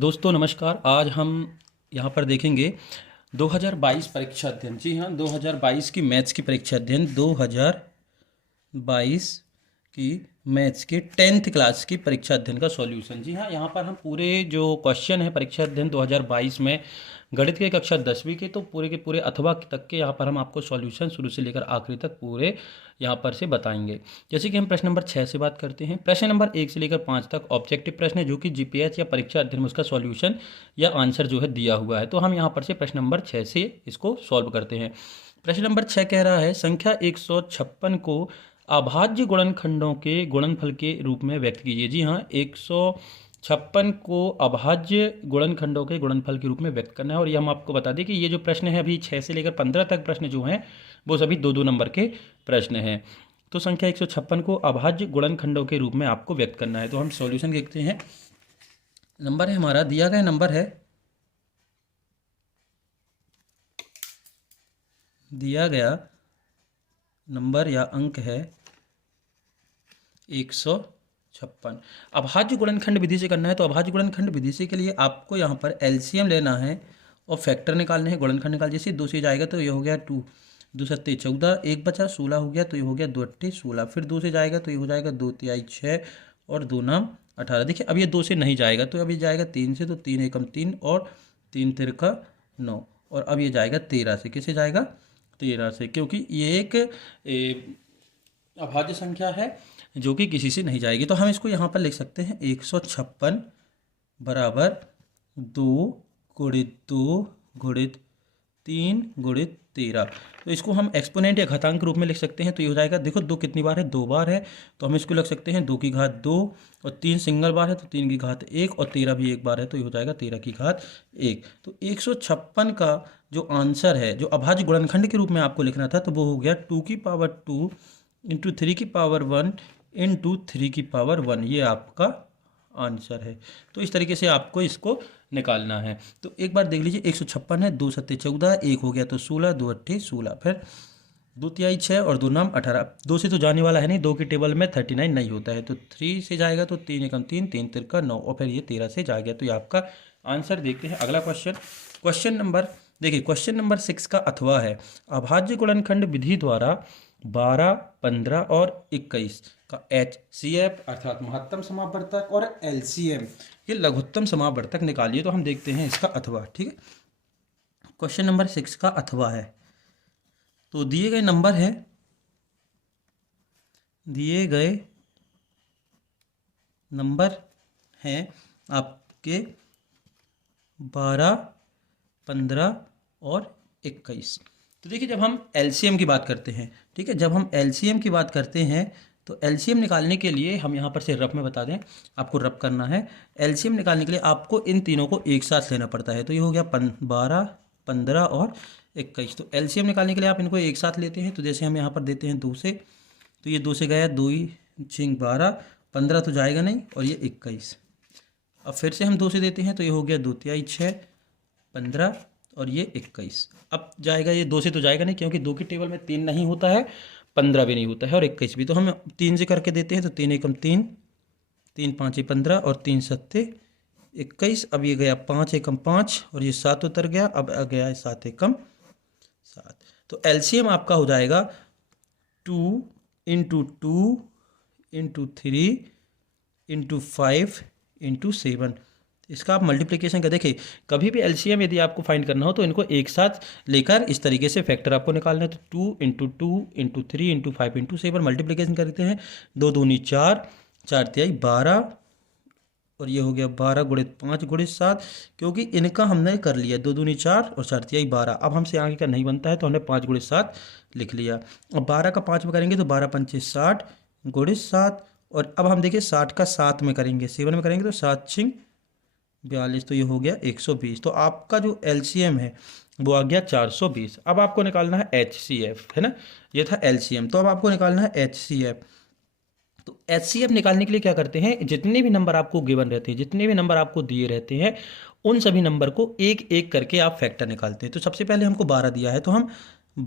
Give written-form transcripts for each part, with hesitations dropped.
दोस्तों नमस्कार। आज हम यहाँ पर देखेंगे 2022 परीक्षा अध्ययन। जी हाँ, 2022 की मैथ्स की परीक्षा अध्ययन 2022 की मैथ्स के 10th क्लास की परीक्षा अध्ययन का सॉल्यूशन। जी हाँ, यहाँ पर हम पूरे जो क्वेश्चन है परीक्षा अध्ययन 2022 में गणित के कक्षा 10वीं के, तो पूरे के पूरे अथवा तक के यहाँ पर हम आपको सॉल्यूशन शुरू से लेकर आखिरी तक पूरे यहाँ पर से बताएंगे। जैसे कि हम प्रश्न नंबर 6 से बात करते हैं। प्रश्न नंबर 1 से लेकर 5 तक ऑब्जेक्टिव प्रश्न है, जो कि जीपीएच या परीक्षा अध्ययन में उसका सॉल्यूशन या आंसर जो है दिया हुआ है। तो हम यहाँ पर से प्रश्न नंबर 6 से इसको सॉल्व करते हैं। प्रश्न नंबर 6 कह रहा है, संख्या 156 को अभाज्य गुणनखंडों के गुणनफल के रूप में व्यक्त कीजिए। जी हाँ, 156 को अभाज्य गुणनखंडों के गुणनफल के रूप में व्यक्त करना है। और ये हम आपको बता दें कि ये जो प्रश्न है अभी 6 से लेकर 15 तक प्रश्न जो हैं वो सभी 2-2 नंबर के प्रश्न हैं। तो संख्या 156 को अभाज्य गुणनखंडों के रूप में आपको व्यक्त करना है। तो हम सॉल्यूशन देखते हैं। नंबर है हमारा, दिया गया नंबर है, दिया गया नंबर या अंक है 156। अभाज्य गुणनखंड विधि से करना है। तो अभाज्य गुणनखंड विधि से के लिए आपको यहाँ पर एलसीएम लेना है और फैक्टर निकालने हैं, गुणनखंड निकाल। जैसे 2 से जाएगा तो ये हो गया 2, 2 सत्ते 14, 1 बचा 16 हो गया, तो ये हो गया 2 अट्ठे 16। फिर 2 से जाएगा तो ये हो जाएगा 2 तिहाई 6 और 2 नाम 18। देखिए अब ये 2 से नहीं जाएगा, तो अब ये जाएगा 3 से, तो 3 एकम 3 और 3 तिरका 9। और अब ये जाएगा 13 से। किसे जाएगा? 13 से, क्योंकि ये एक अभाज्य संख्या है जो कि किसी से नहीं जाएगी। तो हम इसको यहाँ पर लिख सकते हैं 156 बराबर 2 गुणित 2 गुणित 3 गुणित 13। तो इसको हम एक्सपोनेंट या घातांक रूप में लिख सकते हैं। तो ये हो जाएगा, देखो 2 कितनी बार है? 2 बार है, तो हम इसको लिख सकते हैं 2 की घात 2, और 3 सिंगल बार है तो 3 की घात 1, और 13 भी एक बार है, तो ये हो जाएगा 13 की घात 1। तो 156 का जो आंसर है, जो अभाज्य गुणनखंड के रूप में आपको लिखना था, तो वो हो गया 2 की पावर 2 इंटू 3 की पावर 1 इंटू 3 की पावर 1। ये आपका आंसर है। तो इस तरीके से आपको इसको निकालना है। तो एक बार देख लीजिए, 156 है, 2 सत्ते 14, 1 हो गया तो 16, 2 अट्ठे 16, फिर 2 तिहाई 6 और 2 नाम 18। 2 से तो जाने वाला है नहीं, 2 की टेबल में 39 नहीं होता है, तो 3 से जाएगा तो 3 एकम 3, 3 तिरका 9, और फिर ये 13 से जा गया। तो ये आपका आंसर। देखते हैं अगला क्वेश्चन। क्वेश्चन नंबर, देखिए क्वेश्चन नंबर 6 का अथवा है, अभाज्य गुणनखंड विधि द्वारा 12, 15 और 21 का HCF अर्थात महत्तम समापवर्तक और LCM ये लघुत्तम समापवर्तक निकालिए। तो हम देखते हैं इसका अथवा। ठीक है, क्वेश्चन नंबर 6 का अथवा है। तो दिए गए नंबर है, दिए गए नंबर हैं आपके 12, 15 और 21। तो देखिए जब हम एलसीएम की बात करते हैं, ठीक है, जब हम एलसीएम की बात करते हैं तो एलसीएम निकालने के लिए हम यहाँ पर से रफ में बता दें, आपको रफ करना है। एलसीएम निकालने के लिए आपको इन तीनों को एक साथ लेना पड़ता है। तो ये हो गया 12, 15 और 21। तो एलसीएम निकालने के लिए आप इनको एक साथ लेते हैं। तो जैसे हम यहाँ पर देते हैं 2 से, तो ये 2 से गया 2 ही 6 12, 15 तो जाएगा नहीं, और ये 21। अब फिर से हम 2 से देते हैं, तो ये हो गया 2 तिहाई 6, 15 और ये 21। अब जाएगा, ये 2 से तो जाएगा नहीं, क्योंकि 2 की टेबल में 3 नहीं होता है, 15 भी नहीं होता है और 21 भी। तो हम 3 से करके देते हैं, तो 3 एकम 3, 3 5 15 और 3 सत्ते 21। अब ये गया 5 एकम 5 और ये 7 उतर गया। अब आ गया 7 एकम 7। तो एलसीएम आपका हो जाएगा 2 इंटू 2 इंटू 3 इंटू 5 इंटू 7। इसका आप मल्टीप्लिकेशन का देखिए, कभी भी एलसीएम यदि आपको फाइंड करना हो तो इनको एक साथ लेकर इस तरीके से फैक्टर आपको निकालना है। तो 2 into 2 into 3 into 5 into 7 multiplication करते हैं। 2 दूनी 4, 4 तिहाई 12, और ये हो गया 12 गुणित 5 गुणित 7, क्योंकि इनका हमने कर लिया 2 दूनी 4 और 4 तिहाई 12। अब हमसे आगे का नहीं बनता है, तो हमने 5 गुणित 7 लिख लिया। अब 12 का 5 में करेंगे तो 12 पंचे 60 गुणित 7, और अब हम देखिए 60 का 7 में करेंगे, 7 में करेंगे तो 7 छिंग 42, तो ये हो गया 120। तो आपका जो एलसीएम है वो आ गया 420। अब आपको निकालना है एचसीएफ, है ना, ये था एलसीएम। तो अब आपको निकालना है एचसीएफ। तो एचसीएफ निकालने के लिए क्या करते हैं, जितने भी नंबर आपको गिवन रहते हैं, जितने भी नंबर आपको दिए रहते हैं, उन सभी नंबर को एक एक करके आप फैक्टर निकालते हैं। तो सबसे पहले हमको 12 दिया है, तो हम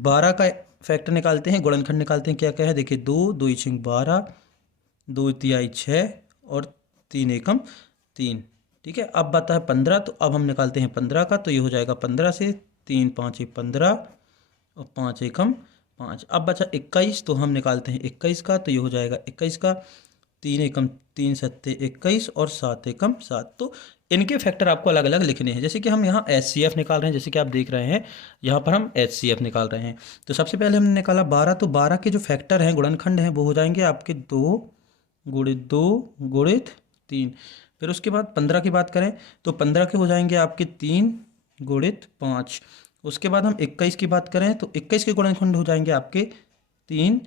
12 का फैक्टर निकालते हैं, गुणनखंड निकालते हैं। क्या क्या है देखिए, 2 2 6 12, 2 तिहाई 6 और 3 एकम 3। ठीक है। अब बता है 15, तो अब हम निकालते हैं 15 का, तो ये हो जाएगा 15 से 3 5 15 और 5 एकम 5। अब बचा 21, तो हम निकालते हैं 21 का, तो ये हो जाएगा 21 का 3 एकम 3 सत्ते 21 और 7 एकम 7। तो इनके फैक्टर आपको अलग अलग लिखने हैं। जैसे कि हम यहाँ HCF निकाल रहे हैं, जैसे कि आप देख रहे हैं यहाँ पर हम HCF निकाल रहे हैं। तो सबसे पहले हमने निकाला 12, तो 12 के जो फैक्टर हैं, गुणनखंड हैं, वो हो जाएंगे आपके 2 गुणित 2 गुणित 3। फिर उसके बाद 15 की बात करें तो 15 के हो जाएंगे आपके 3 गुणित 5। उसके बाद हम 21 की बात करें तो 21 के गुणनखंड हो जाएंगे आपके 3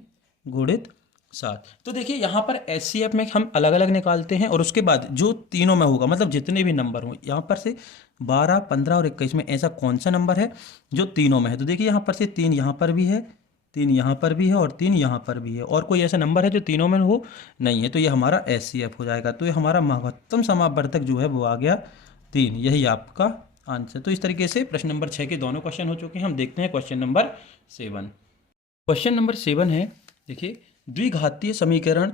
गुणित 7। तो देखिए यहाँ पर HCF में हम अलग अलग निकालते हैं और उसके बाद जो तीनों में होगा, मतलब जितने भी नंबर हों, यहाँ पर से 12 15 और 21 में ऐसा कौन सा नंबर है जो तीनों में है। तो देखिए यहाँ पर से 3 यहाँ पर भी है, 3 यहाँ पर भी है और 3 यहाँ पर भी है, और कोई ऐसा नंबर है जो तीनों में हो नहीं है, तो ये हमारा HCF हो जाएगा। तो ये हमारा महत्तम समापवर्तक जो है वो आ गया 3। यही आपका आंसर। तो इस तरीके से प्रश्न नंबर 6 के दोनों क्वेश्चन हो चुके हैं। हम देखते हैं क्वेश्चन नंबर 7। क्वेश्चन नंबर 7 है, देखिए द्विघातीय समीकरण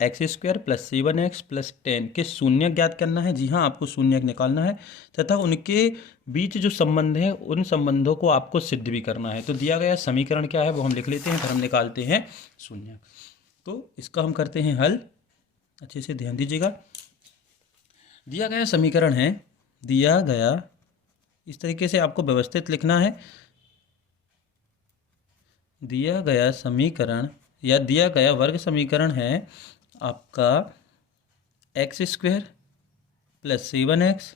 x² प्लस 7x प्लस 10 के शून्यक ज्ञात करना है। जी हाँ, आपको शून्यक निकालना है तथा उनके बीच जो संबंध है उन संबंधों को आपको सिद्ध भी करना है। तो दिया गया समीकरण क्या है वो हम लिख लेते हैं, फिर हम निकालते हैं शून्यक। तो इसका हम करते हैं हल, अच्छे से ध्यान दीजिएगा। दिया गया समीकरण है, दिया गया, इस तरीके से आपको व्यवस्थित लिखना है। दिया गया समीकरण या दिया गया वर्ग समीकरण है आपका x² plus 7x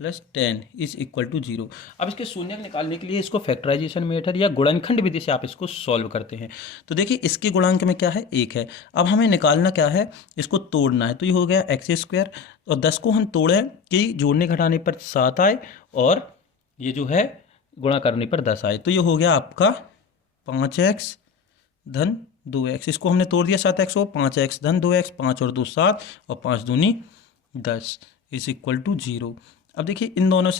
plus 10 is equal to 0। अब इसके शून्यक निकालने के लिए इसको फैक्टराइजेशन मेथड या गुणनखंड विधि से आप इसको सॉल्व करते हैं। तो देखिए इसके गुणांक में क्या है, 1 है। अब हमें निकालना क्या है, इसको तोड़ना है। तो ये हो गया x² और 10 को हम तोड़ें कि जोड़ने घटाने पर 7 आए और ये जो है गुणा करने पर 10 आए। तो ये हो गया आपका 5x धन 2x। इसको हमने तोड़ दिया 7x को, 5x धन 2x, 5 और 2 7 और 5 दूनी 10 इज इक्वल टू 0। अब देखिए इन दोनों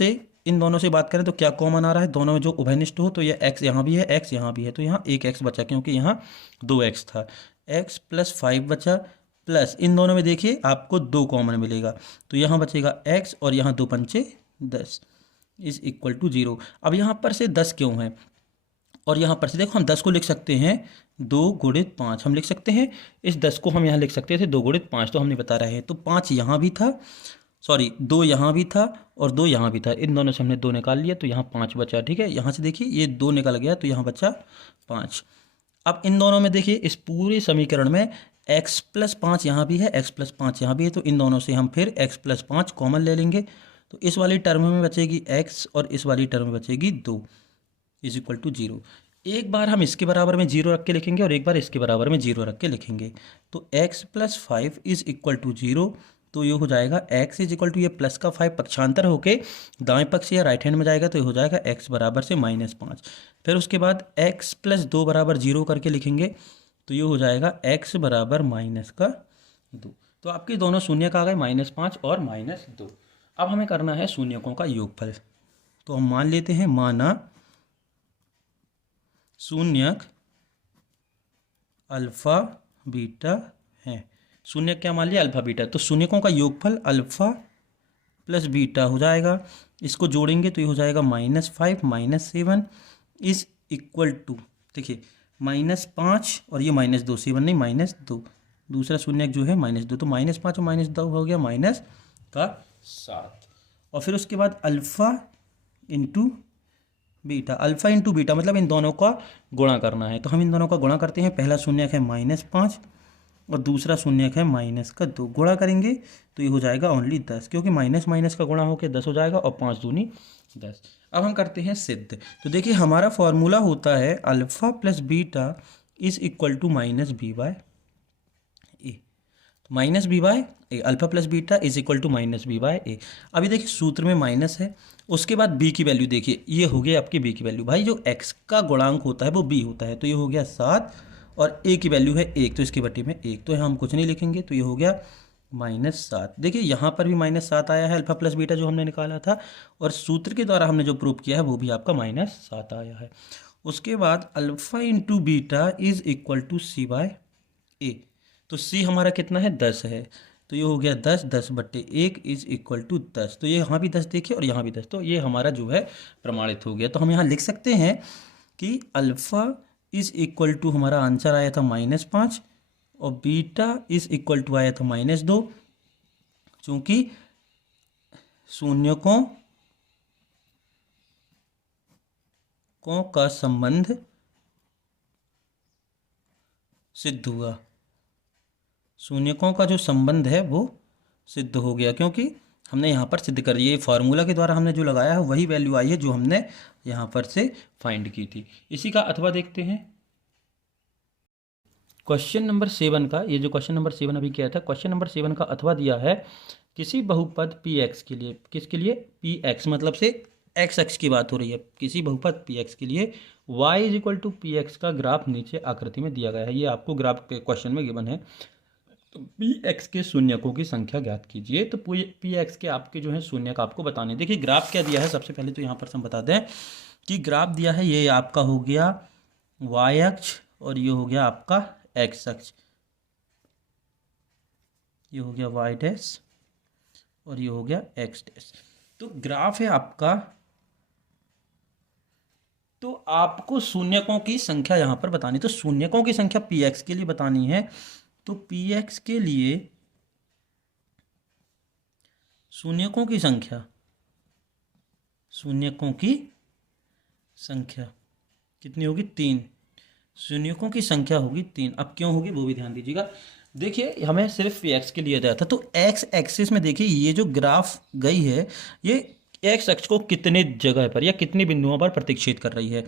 से बात करें तो क्या कॉमन आ रहा है, दोनों में जो उभयनिष्ठ हो, तो ये x यहाँ भी है, x यहाँ भी है, तो यहाँ एक x बचा क्योंकि यहाँ 2x था। x प्लस 5 बचा, प्लस इन दोनों में देखिए आपको 2 कॉमन मिलेगा, तो यहाँ बचेगा x और यहाँ 2 पंचे 10 इज इक्वल टू 0। अब यहाँ पर से 10 क्यों है और यहाँ पर से देखो हम 10 को लिख सकते हैं 2 गुणित 5, हम लिख सकते हैं इस 10 को हम यहाँ लिख सकते थे 2 गुणित 5, तो हमने बता रहे हैं। तो 5 यहाँ भी था, सॉरी 2 यहाँ भी था और 2 यहाँ भी था, इन दोनों से हमने 2 निकाल लिया तो यहाँ 5 बचा। ठीक है, यहाँ से देखिए ये 2 निकल गया तो यहाँ बचा 5। अब इन दोनों में देखिए इस पूरे समीकरण में x प्लस 5 यहाँ भी है, x प्लस 5 यहाँ भी है, तो इन दोनों से हम फिर x प्लस 5 कॉमन ले लेंगे। तो इस वाली टर्म में बचेगी x और इस वाली टर्म में बचेगी 2 इज इक्वल टू 0। एक बार हम इसके बराबर में 0 रख के लिखेंगे और एक बार इसके बराबर में 0 रख के लिखेंगे। तो x plus 5 is equal to 0, तो ये हो जाएगा x इज इक्वल टू ये प्लस का 5 पक्षांतर होके दाएं पक्ष या राइट हैंड में जाएगा, तो ये हो जाएगा x बराबर से -5। फिर उसके बाद x प्लस 2 बराबर 0 करके लिखेंगे, तो ये हो जाएगा x बराबर -2। तो आपके दोनों शून्यक आ गए -5 और -2। अब हमें करना है शून्यकों का योगफल। तो हम मान लेते हैं, माना शून्यक अल्फा बीटा है। शून्यक क्या मान लिया, अल्फा बीटा, तो शून्यकों का योगफल अल्फा प्लस बीटा हो जाएगा। इसको जोड़ेंगे तो ये हो जाएगा -5 -7 इज इक्वल टू, देखिए -5 और ये -2, 7 नहीं -2, दूसरा शून्यक जो है -2, तो -5 और -2 हो गया -7। और फिर उसके बाद alpha into beta, alpha into beta मतलब इन दोनों का गुणा करना है। तो हम इन दोनों का गुणा करते हैं। पहला शून्यक है -5 और दूसरा शून्यक है -2, गुणा करेंगे तो ये हो जाएगा ओनली 10, क्योंकि माइनस माइनस का गुणा होकर 10 हो जाएगा और 5 दूनी 10। अब हम करते हैं सिद्ध। तो देखिए हमारा फॉर्मूला होता है alpha plus beta is equal to -b/a, -b/a, alpha plus beta is equal to -b/a। अभी देखिए सूत्र में माइनस है, उसके बाद b की वैल्यू देखिए, ये हो गया आपकी b की वैल्यू। भाई जो x का गुणांक होता है वो b होता है, तो ये हो गया 7 और a की वैल्यू है 1, तो इसके बटे में 1, तो हम कुछ नहीं लिखेंगे, तो ये हो गया -7। देखिए यहाँ पर भी -7 आया है, अल्फा प्लस बीटा जो हमने निकाला था, और सूत्र के द्वारा हमने जो प्रूव किया है वो भी आपका -7 आया है। उसके बाद alpha into beta is equal to c/a, तो c हमारा कितना है 10 है, तो ये हो गया 10, 10/1 इज इक्वल टू 10। तो ये यहाँ भी 10 देखिए और यहाँ भी 10, तो ये हमारा जो है प्रमाणित हो गया। तो हम यहाँ लिख सकते हैं कि अल्फ़ा इज इक्वल टू, हमारा आंसर आया था -5 और बीटा इज इक्वल टू आया था -2, चूँकि शून्यकों का संबंध सिद्ध हुआ। शून्यकों का जो संबंध है वो सिद्ध हो गया, क्योंकि हमने यहाँ पर सिद्ध कर, ये फार्मूला के द्वारा हमने जो लगाया है वही वैल्यू आई है जो हमने यहाँ पर से फाइंड की थी। इसी का अथवा देखते हैं क्वेश्चन नंबर 7 का। ये जो क्वेश्चन नंबर 7 अभी किया था, क्वेश्चन नंबर 7 का अथवा दिया है किसी बहुपद पी एक्स के लिए, किसके लिए, पी एक्स मतलब से एक्स अक्ष की बात हो रही है, किसी बहुपद पी एक्स के लिए y is equal to P X का ग्राफ नीचे आकृति में दिया गया है। ये आपको ग्राफ के क्वेश्चन में गिवन है। तो पी एक्स के शून्यकों की संख्या ज्ञात कीजिए। तो पी एक्स के आपके जो है शून्यक आपको बताने। देखिए ग्राफ क्या दिया है, सबसे पहले तो यहाँ पर हम बता दें कि ग्राफ दिया है, ये आपका हो गया y अक्ष और ये हो गया आपका x अक्ष, ये हो गया y डैश और ये हो गया x डैश। तो ग्राफ है आपका, तो आपको शून्यकों की संख्या यहाँ पर बतानी। तो शून्यकों की संख्या पी एक्स के लिए बतानी है। तो पी एक्स के लिए शून्यकों की संख्या, शून्यकों की संख्या कितनी होगी, 3। शून्यकों की संख्या होगी 3। अब क्यों होगी वो भी ध्यान दीजिएगा। देखिए हमें सिर्फ पी एक्स के लिए दिया था, तो एक्स एक्सिस में देखिए ये जो ग्राफ गई है ये एक्स अक्ष को कितने जगह पर या कितने बिंदुओं पर प्रतिच्छेद कर रही है।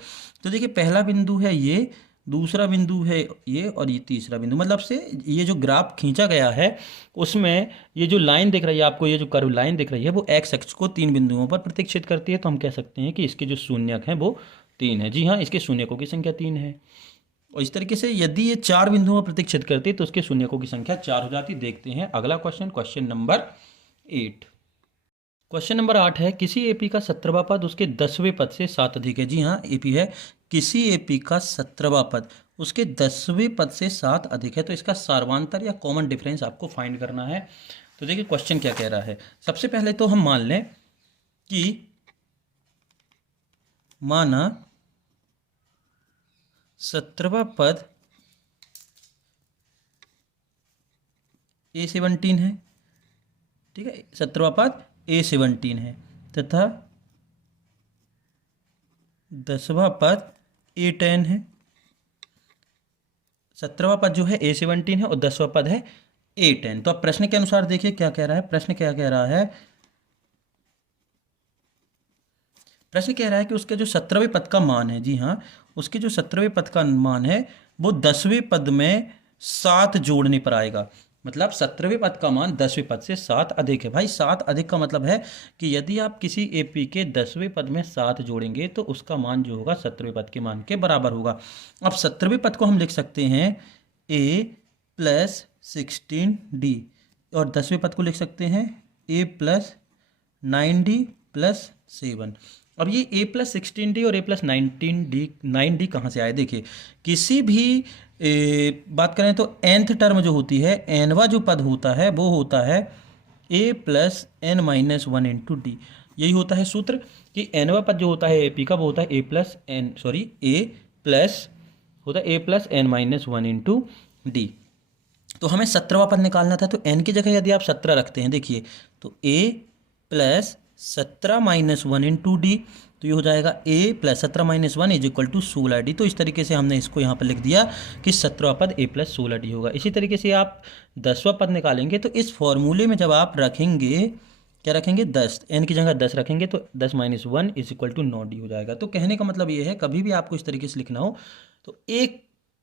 तो देखिए पहला बिंदु है ये, दूसरा बिंदु है ये और ये तीसरा बिंदु, मतलब से ये जो ग्राफ खींचा गया है उसमें ये जो लाइन दिख रही है आपको, ये जो कर्व लाइन दिख रही है वो एक्स अक्ष को 3 बिंदुओं पर प्रतिच्छेद करती है। तो हम कह सकते हैं कि इसके जो शून्यक हैं वो 3 है। जी हाँ, इसके शून्यकों की संख्या 3 है। और इस तरीके से यदि ये 4 बिंदुओं पर प्रतिच्छेद करती है तो उसके शून्यकों की संख्या 4 हो जाती। देखते हैं अगला question, question number 8। Question number 8 है किसी एपी का 17वां पद उसके 10वें पद से 7 अधिक है। जी हाँ, एपी है, किसी एपी का 17वां पद उसके 10वें पद से 7 अधिक है। तो इसका सार्वंतर या कॉमन डिफरेंस आपको फाइंड करना है। तो देखिए क्वेश्चन क्या कह रहा है। सबसे पहले तो हम मान लें कि माना 17वां पद A17 है, ठीक है, 17वां पद A17 है तथा 10वां पद A10 है। 17वां पद जो है A17 है और 10वां पद है A10। तो अब प्रश्न के अनुसार देखिए क्या कह रहा है। प्रश्न क्या कह रहा है, प्रश्न कह रहा है कि उसके जो 17वें पद का मान है, जी हाँ, उसके जो 17वें पद का मान है वो 10वें पद में 7 जोड़ने पर आएगा। मतलब 17वें पद का मान 10वें पद से 7 अधिक है। भाई 7 अधिक का मतलब है कि यदि आप किसी एपी के 10वें पद में 7 जोड़ेंगे तो उसका मान जो होगा 17वें पद के मान के बराबर होगा। अब 17वें पद को हम लिख सकते हैं a + 16d और 10वें पद को लिख सकते हैं a + 9d + 7। अब ये a + 16d और a + 9d कहाँ से आए। देखिए किसी भी बात करें तो nth टर्म जो होती है, nवा जो पद होता है वो होता है a + n - 1 × d। यही होता है सूत्र कि nवा पद जो होता है एपी का वो होता है a + n × d। तो हमें 17वां पद निकालना था, तो n की जगह यदि आप 17 रखते हैं, देखिए तो a + 17 - 1 × d, तो ये हो जाएगा a + 17 - 1 = 16d। तो इस तरीके से हमने इसको यहाँ पर लिख दिया कि 17वां पद a + 16d होगा। इसी तरीके से आप 10वां पद निकालेंगे तो इस फॉर्मूले में जब आप रखेंगे, क्या रखेंगे, 10, n की जगह 10 रखेंगे तो 10 - 1 = 9d हो जाएगा। तो कहने का मतलब ये है कभी भी आपको इस तरीके से लिखना हो तो एक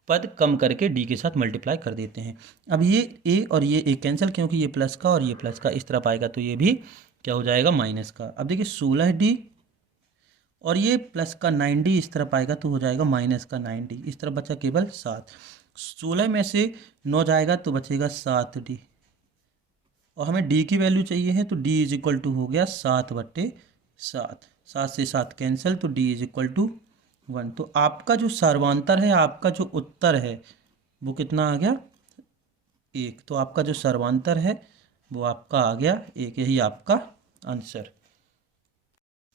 पद कम करके d के साथ मल्टीप्लाई कर देते हैं। अब ये a और ये a कैंसिल, क्योंकि ये प्लस का और ये प्लस का इस तरफ आएगा तो ये भी क्या हो जाएगा, माइनस का। अब देखिए 16d और ये प्लस का 9d इस तरफ आएगा तो हो जाएगा माइनस का 9d। इस तरफ बचा केवल 7। 16 में से 9 जाएगा तो बचेगा 7d और हमें d की वैल्यू चाहिए है तो d = हो गया 7/7। 7 से 7 कैंसिल तो d = 1। तो आपका जो सर्वांतर है, आपका जो उत्तर है वो कितना आ गया, 1। तो आपका जो सर्वांतर है वो आपका आ गया एक, यही आपका आंसर।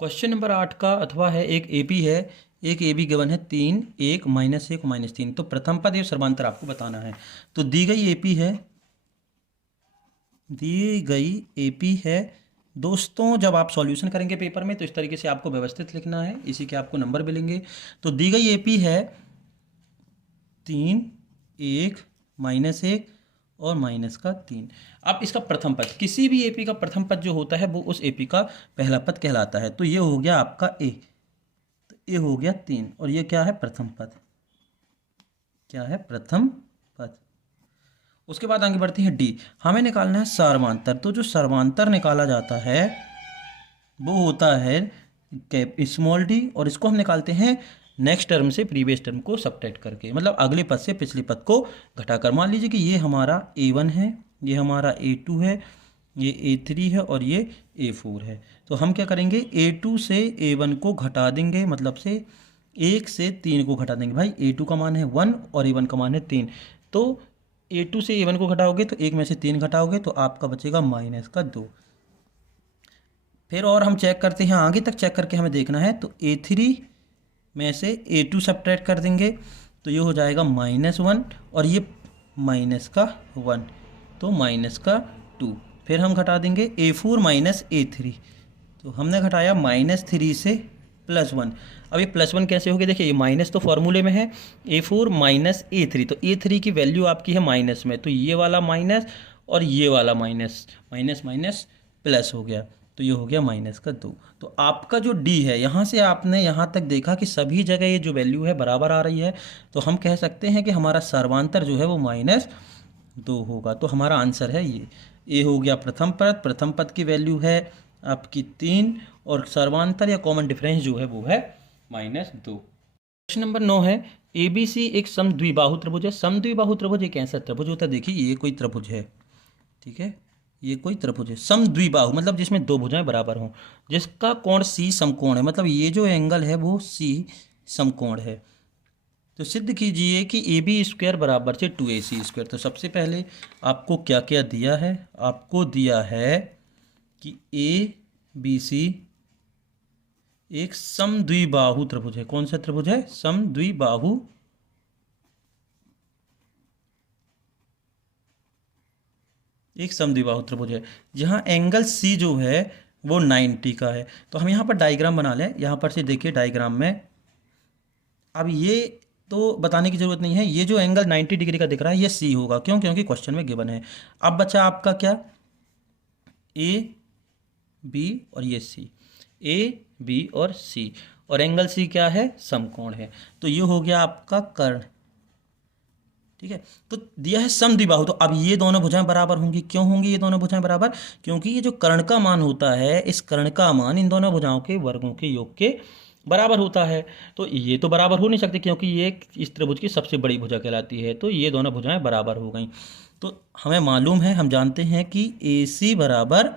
क्वेश्चन नंबर 8 का अथवा है, एक एपी है, एक ए बी गिवन है 3, 1, -1, -3। तो प्रथम पद या सर्वांतर आपको बताना है। तो दी गई एपी है दोस्तों, जब आप सॉल्यूशन करेंगे पेपर में तो इस तरीके से आपको व्यवस्थित लिखना है, इसी के आपको नंबर मिलेंगे। तो दी गई एपी है 3, 1, -1 और -3। अब इसका प्रथम पद, किसी भी एपी का प्रथम पद जो होता है वो उस एपी का पहला पद कहलाता है। तो ये हो गया आपका ए, तो ये हो गया 3 और ये क्या है, प्रथम पद, क्या है, प्रथम पद। उसके बाद आगे बढ़ती है डी, हमें निकालना है सर्वांतर। तो जो सर्वांतर निकाला जाता है वो होता है स्मॉल डी, और इसको हम निकालते हैं नेक्स्ट टर्म से प्रीवियस टर्म को सबट्रैक्ट करके, मतलब अगले पद से पिछले पद को घटाकर। मान लीजिए कि ये हमारा A1 है, ये हमारा A2 है, ये A3 है और ये A4 है। तो हम क्या करेंगे, A2 से A1 को घटा देंगे, मतलब से 1 से 3 को घटा देंगे। भाई A2 का मान है 1 और A1 का मान है 3, तो A2 से A1 को घटाओगे तो 1 में से 3 घटाओगे तो आपका बचेगा -2। फिर और हम चेक करते हैं, आगे तक चेक करके हमें देखना है। तो A3 में से A2 सब्ट्रैक्ट कर देंगे तो ये हो जाएगा -1 और ये -1 तो -2। फिर हम घटा देंगे A4 -A3, तो हमने घटाया -3 से +1। अब ये +1 कैसे हो गया, देखिए ये माइनस तो फॉर्मूले में है, A4 -A3, तो A3 की वैल्यू आपकी है माइनस में, तो ये वाला माइनस और ये वाला माइनस, माइनस माइनस प्लस हो गया, तो ये हो गया -2। तो आपका जो डी है, यहाँ से आपने यहाँ तक देखा कि सभी जगह ये जो वैल्यू है बराबर आ रही है, तो हम कह सकते हैं कि हमारा सर्वांतर जो है वो -2 होगा। तो हमारा आंसर है ये हो गया प्रथम पद। प्रथम पद की वैल्यू है आपकी 3 और सर्वांतर या कॉमन डिफरेंस जो है वो है -2। क्वेश्चन नंबर 9 है, ABC एक समद्विबाहु त्रिभुज है। समद्विबाहु त्रिभुज एक ऐसा त्रिभुज होता है, देखिए ये कोई त्रिभुज है, ठीक है, ये कोई त्रिभुज है समद्विबाहु, मतलब जिसमें दो भुजाएं बराबर हों, जिसका कोण C समकोण है, मतलब ये जो एंगल है वो C समकोण है। तो सिद्ध कीजिए कि AB² बराबर से 2AC²। तो सबसे पहले आपको क्या क्या दिया है, आपको दिया है कि ABC एक समद्विबाहु त्रिभुज है। कौन सा त्रिभुज है, समद्विबाहु, एक समद्विबाहु त्रिभुज है जहां एंगल C जो है वो 90 का है। तो हम यहाँ पर डायग्राम बना लें, यहाँ पर से देखिए डायग्राम में। अब ये तो बताने की ज़रूरत नहीं है, ये जो एंगल 90 डिग्री का दिख रहा है ये C होगा, क्यों, क्योंकि क्वेश्चन में गिवन है। अब बचा आपका क्या, A B और ये C, A B और C, और एंगल C क्या है, समकोण है। तो ये हो गया आपका कर्ण, ठीक है। तो दिया है समद्विबाहु, तो अब ये दोनों भुजाएं बराबर होंगी। क्यों होंगी ये दोनों भुजाएं बराबर, क्योंकि ये जो कर्ण का मान होता है, इस कर्ण का मान इन दोनों भुजाओं के वर्गों के योग के बराबर होता है। तो ये तो बराबर हो नहीं सकते, क्योंकि ये इस त्रिभुज की सबसे बड़ी भुजा कहलाती है, तो ये दोनों भुजाएं बराबर हो गई। तो हमें मालूम है, हम जानते हैं कि AC बराबर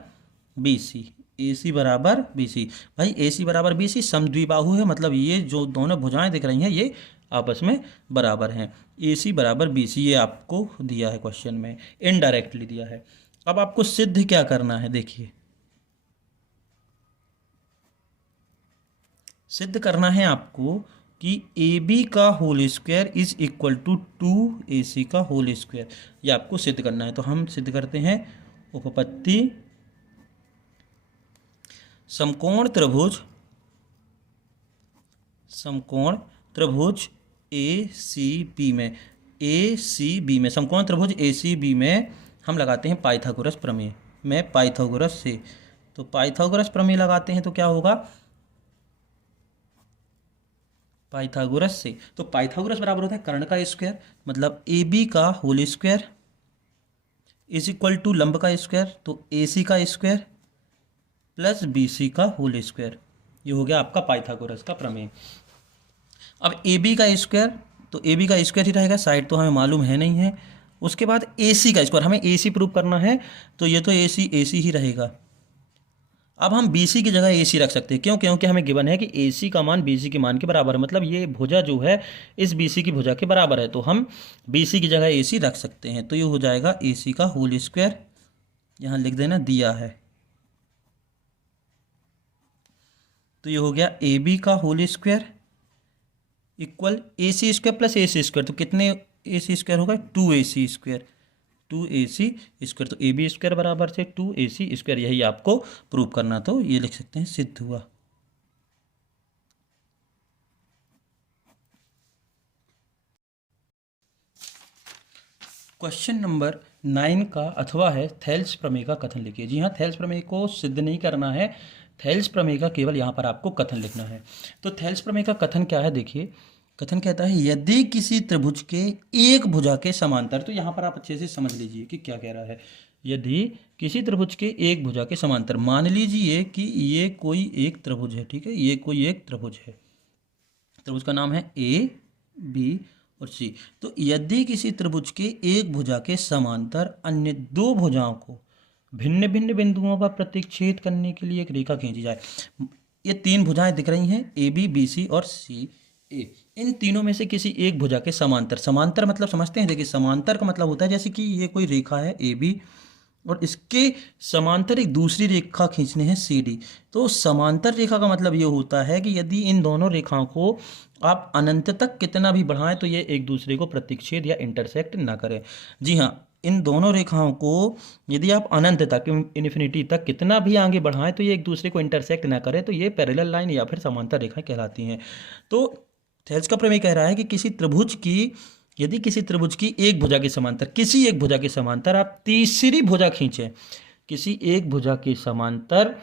BC, AC बराबर BC। भाई AC बराबर BC समद्विबाहु है, मतलब ये जो दोनों भुजाएं दिख रही हैं ये आपस में बराबर हैं। AC बराबर BC ये आपको दिया है क्वेश्चन में, इनडायरेक्टली दिया है। अब आपको सिद्ध क्या करना है, देखिए सिद्ध करना है आपको कि AB का whole square is equal to 2AC का होल स्क्वायर, ये आपको सिद्ध करना है। तो हम सिद्ध करते हैं, उपपत्ति समकोण त्रिभुज ACB में, ACB में समकोण त्रिभुज ACB में हम लगाते हैं पाइथागोरस प्रमेय में, पाइथागोरस से। तो पाइथागोरस प्रमेय लगाते हैं तो क्या होगा, पाइथागोरस से, तो पाइथागोरस बराबर होता है कर्ण का स्क्वायर, मतलब AB का whole square is equal to लंब का स्क्वायर, तो AC का स्क्वायर प्लस BC का होल स्क्वायर। ये हो गया आपका पाइथागोरस का प्रमेय। अब AB का स्क्वायर, तो AB का स्क्वायर ही रहेगा, साइड तो हमें मालूम है नहीं है। उसके बाद AC का स्क्वायर, हमें AC प्रूव करना है, तो ये तो AC ही रहेगा। अब हम BC की जगह AC रख सकते हैं, क्यों, क्योंकि हमें गिवन है कि AC का मान BC के मान के बराबर है, मतलब ये भुजा जो है इस BC की भुजा के बराबर है, तो हम BC की जगह AC रख सकते हैं। तो ये हो जाएगा AC का होल स्क्वायर यहाँ लिख देना दिया है। तो ये हो गया ए बी का होल स्क्वायर इक्वल ए सी स्क्वायर प्लस ए सी स्क्वायर। तो कितने ए सी स्क्वायर होगा? 2ac square, 2ac square. तो ए बी स्क्वायर बराबर से 2ac स्क्वायर, यही आपको प्रूव करना। तो ये लिख सकते हैं सिद्ध हुआ। क्वेश्चन नंबर 9 का अथवा है थेल्स प्रमेय का कथन लिखिए। जी हाँ, थेल्स प्रमेय को सिद्ध नहीं करना है, थेल्स प्रमेय का केवल यहाँ पर आपको कथन लिखना है। तो थेल्स प्रमेय का कथन क्या है? देखिए, कथन कहता है यदि किसी त्रिभुज के एक भुजा के समांतर, तो यहाँ पर आप अच्छे से समझ लीजिए कि क्या कह रहा है। यदि किसी त्रिभुज के एक भुजा के समांतर, मान लीजिए कि ये कोई एक त्रिभुज है, ठीक है, ये कोई एक त्रिभुज है, त्रिभुज का नाम है ए बी और सी। तो यदि किसी त्रिभुज के एक भुजा के समांतर अन्य दो भुजाओं को भिन्न भिन्न बिंदुओं पर प्रतिच्छेद करने के लिए एक रेखा खींची जाए। ये तीन भुजाएं दिख रही हैं, ए बी, बी सी और सी ए। इन तीनों में से किसी एक भुजा के समांतर, समांतर मतलब समझते हैं? देखिए, समांतर का मतलब होता है जैसे कि ये कोई रेखा है ए बी और इसके समांतर एक दूसरी रेखा खींचने हैं सी डी। तो समांतर रेखा का मतलब ये होता है कि यदि इन दोनों रेखाओं को आप अनंत तक कितना भी बढ़ाएं तो ये एक दूसरे को प्रतिच्छेद या इंटरसेक्ट ना करें। जी हाँ, इन दोनों रेखाओं को यदि आप अनंत तक, इन्फिनिटी तक कितना भी आगे बढ़ाएं तो ये एक दूसरे को इंटरसेक्ट ना करें, तो ये पैरेलल लाइन या फिर समांतर रेखाएं कहलाती हैं। तो थेल्स का प्रमेय कह रहा है कि यदि किसी त्रिभुज की एक भुजा के समांतर, किसी एक भुजा के समांतर आप तीसरी भुजा खींचें, किसी एक भुजा के समांतर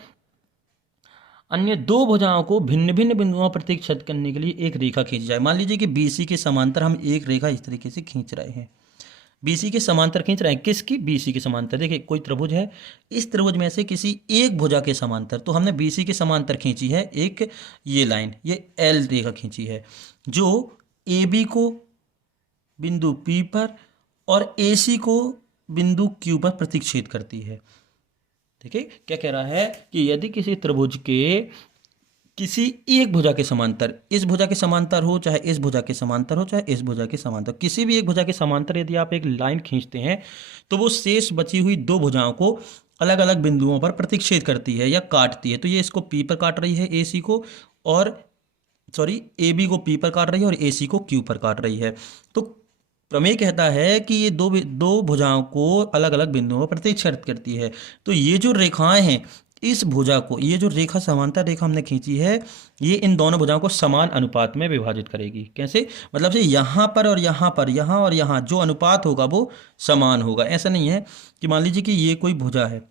अन्य दो भुजाओं को भिन्न भिन्न बिंदुओं पर प्रतिच्छेद करने के लिए एक रेखा खींची जाए। मान लीजिए कि बीसी के समांतर हम एक रेखा इस तरीके से खींच रहे हैं, बीसी के समांतर खींच रहे हैं, किसकी? बीसी के समांतर। देखिए, कोई त्रिभुज है, इस त्रिभुज में से किसी एक भुजा के समांतर, तो हमने बीसी के समांतर खींची है एक ये लाइन, ये एल रेखा खींची है जो ए बी को बिंदु P पर और AC को बिंदु Q पर प्रतिच्छेद करती है। ठीक है, क्या कह रहा है कि यदि किसी त्रिभुज के किसी एक भुजा के समांतर, इस भुजा के समांतर हो, चाहे इस भुजा के समांतर हो, चाहे इस भुजा के समांतर, किसी भी एक भुजा के समांतर यदि आप एक लाइन खींचते हैं तो वो शेष बची हुई दो भुजाओं को अलग अलग बिंदुओं पर प्रतिच्छेद करती है या काटती है। तो ये इसको P पर काट रही है AC को, और ए बी को P पर काट रही है और AC को Q पर काट रही है। तो प्रमेय कहता है कि ये दो भुजाओं को अलग अलग बिंदुओं पर प्रतिच्छेद करती है। तो ये जो रेखाएं हैं, इस भुजा को, ये जो रेखा समांतर रेखा हमने खींची है, ये इन दोनों भुजाओं को समान अनुपात में विभाजित करेगी। कैसे? मतलब से यहाँ पर और यहाँ पर, यहाँ और यहाँ जो अनुपात होगा वो समान होगा। ऐसा नहीं है कि मान लीजिए कि ये कोई भुजा है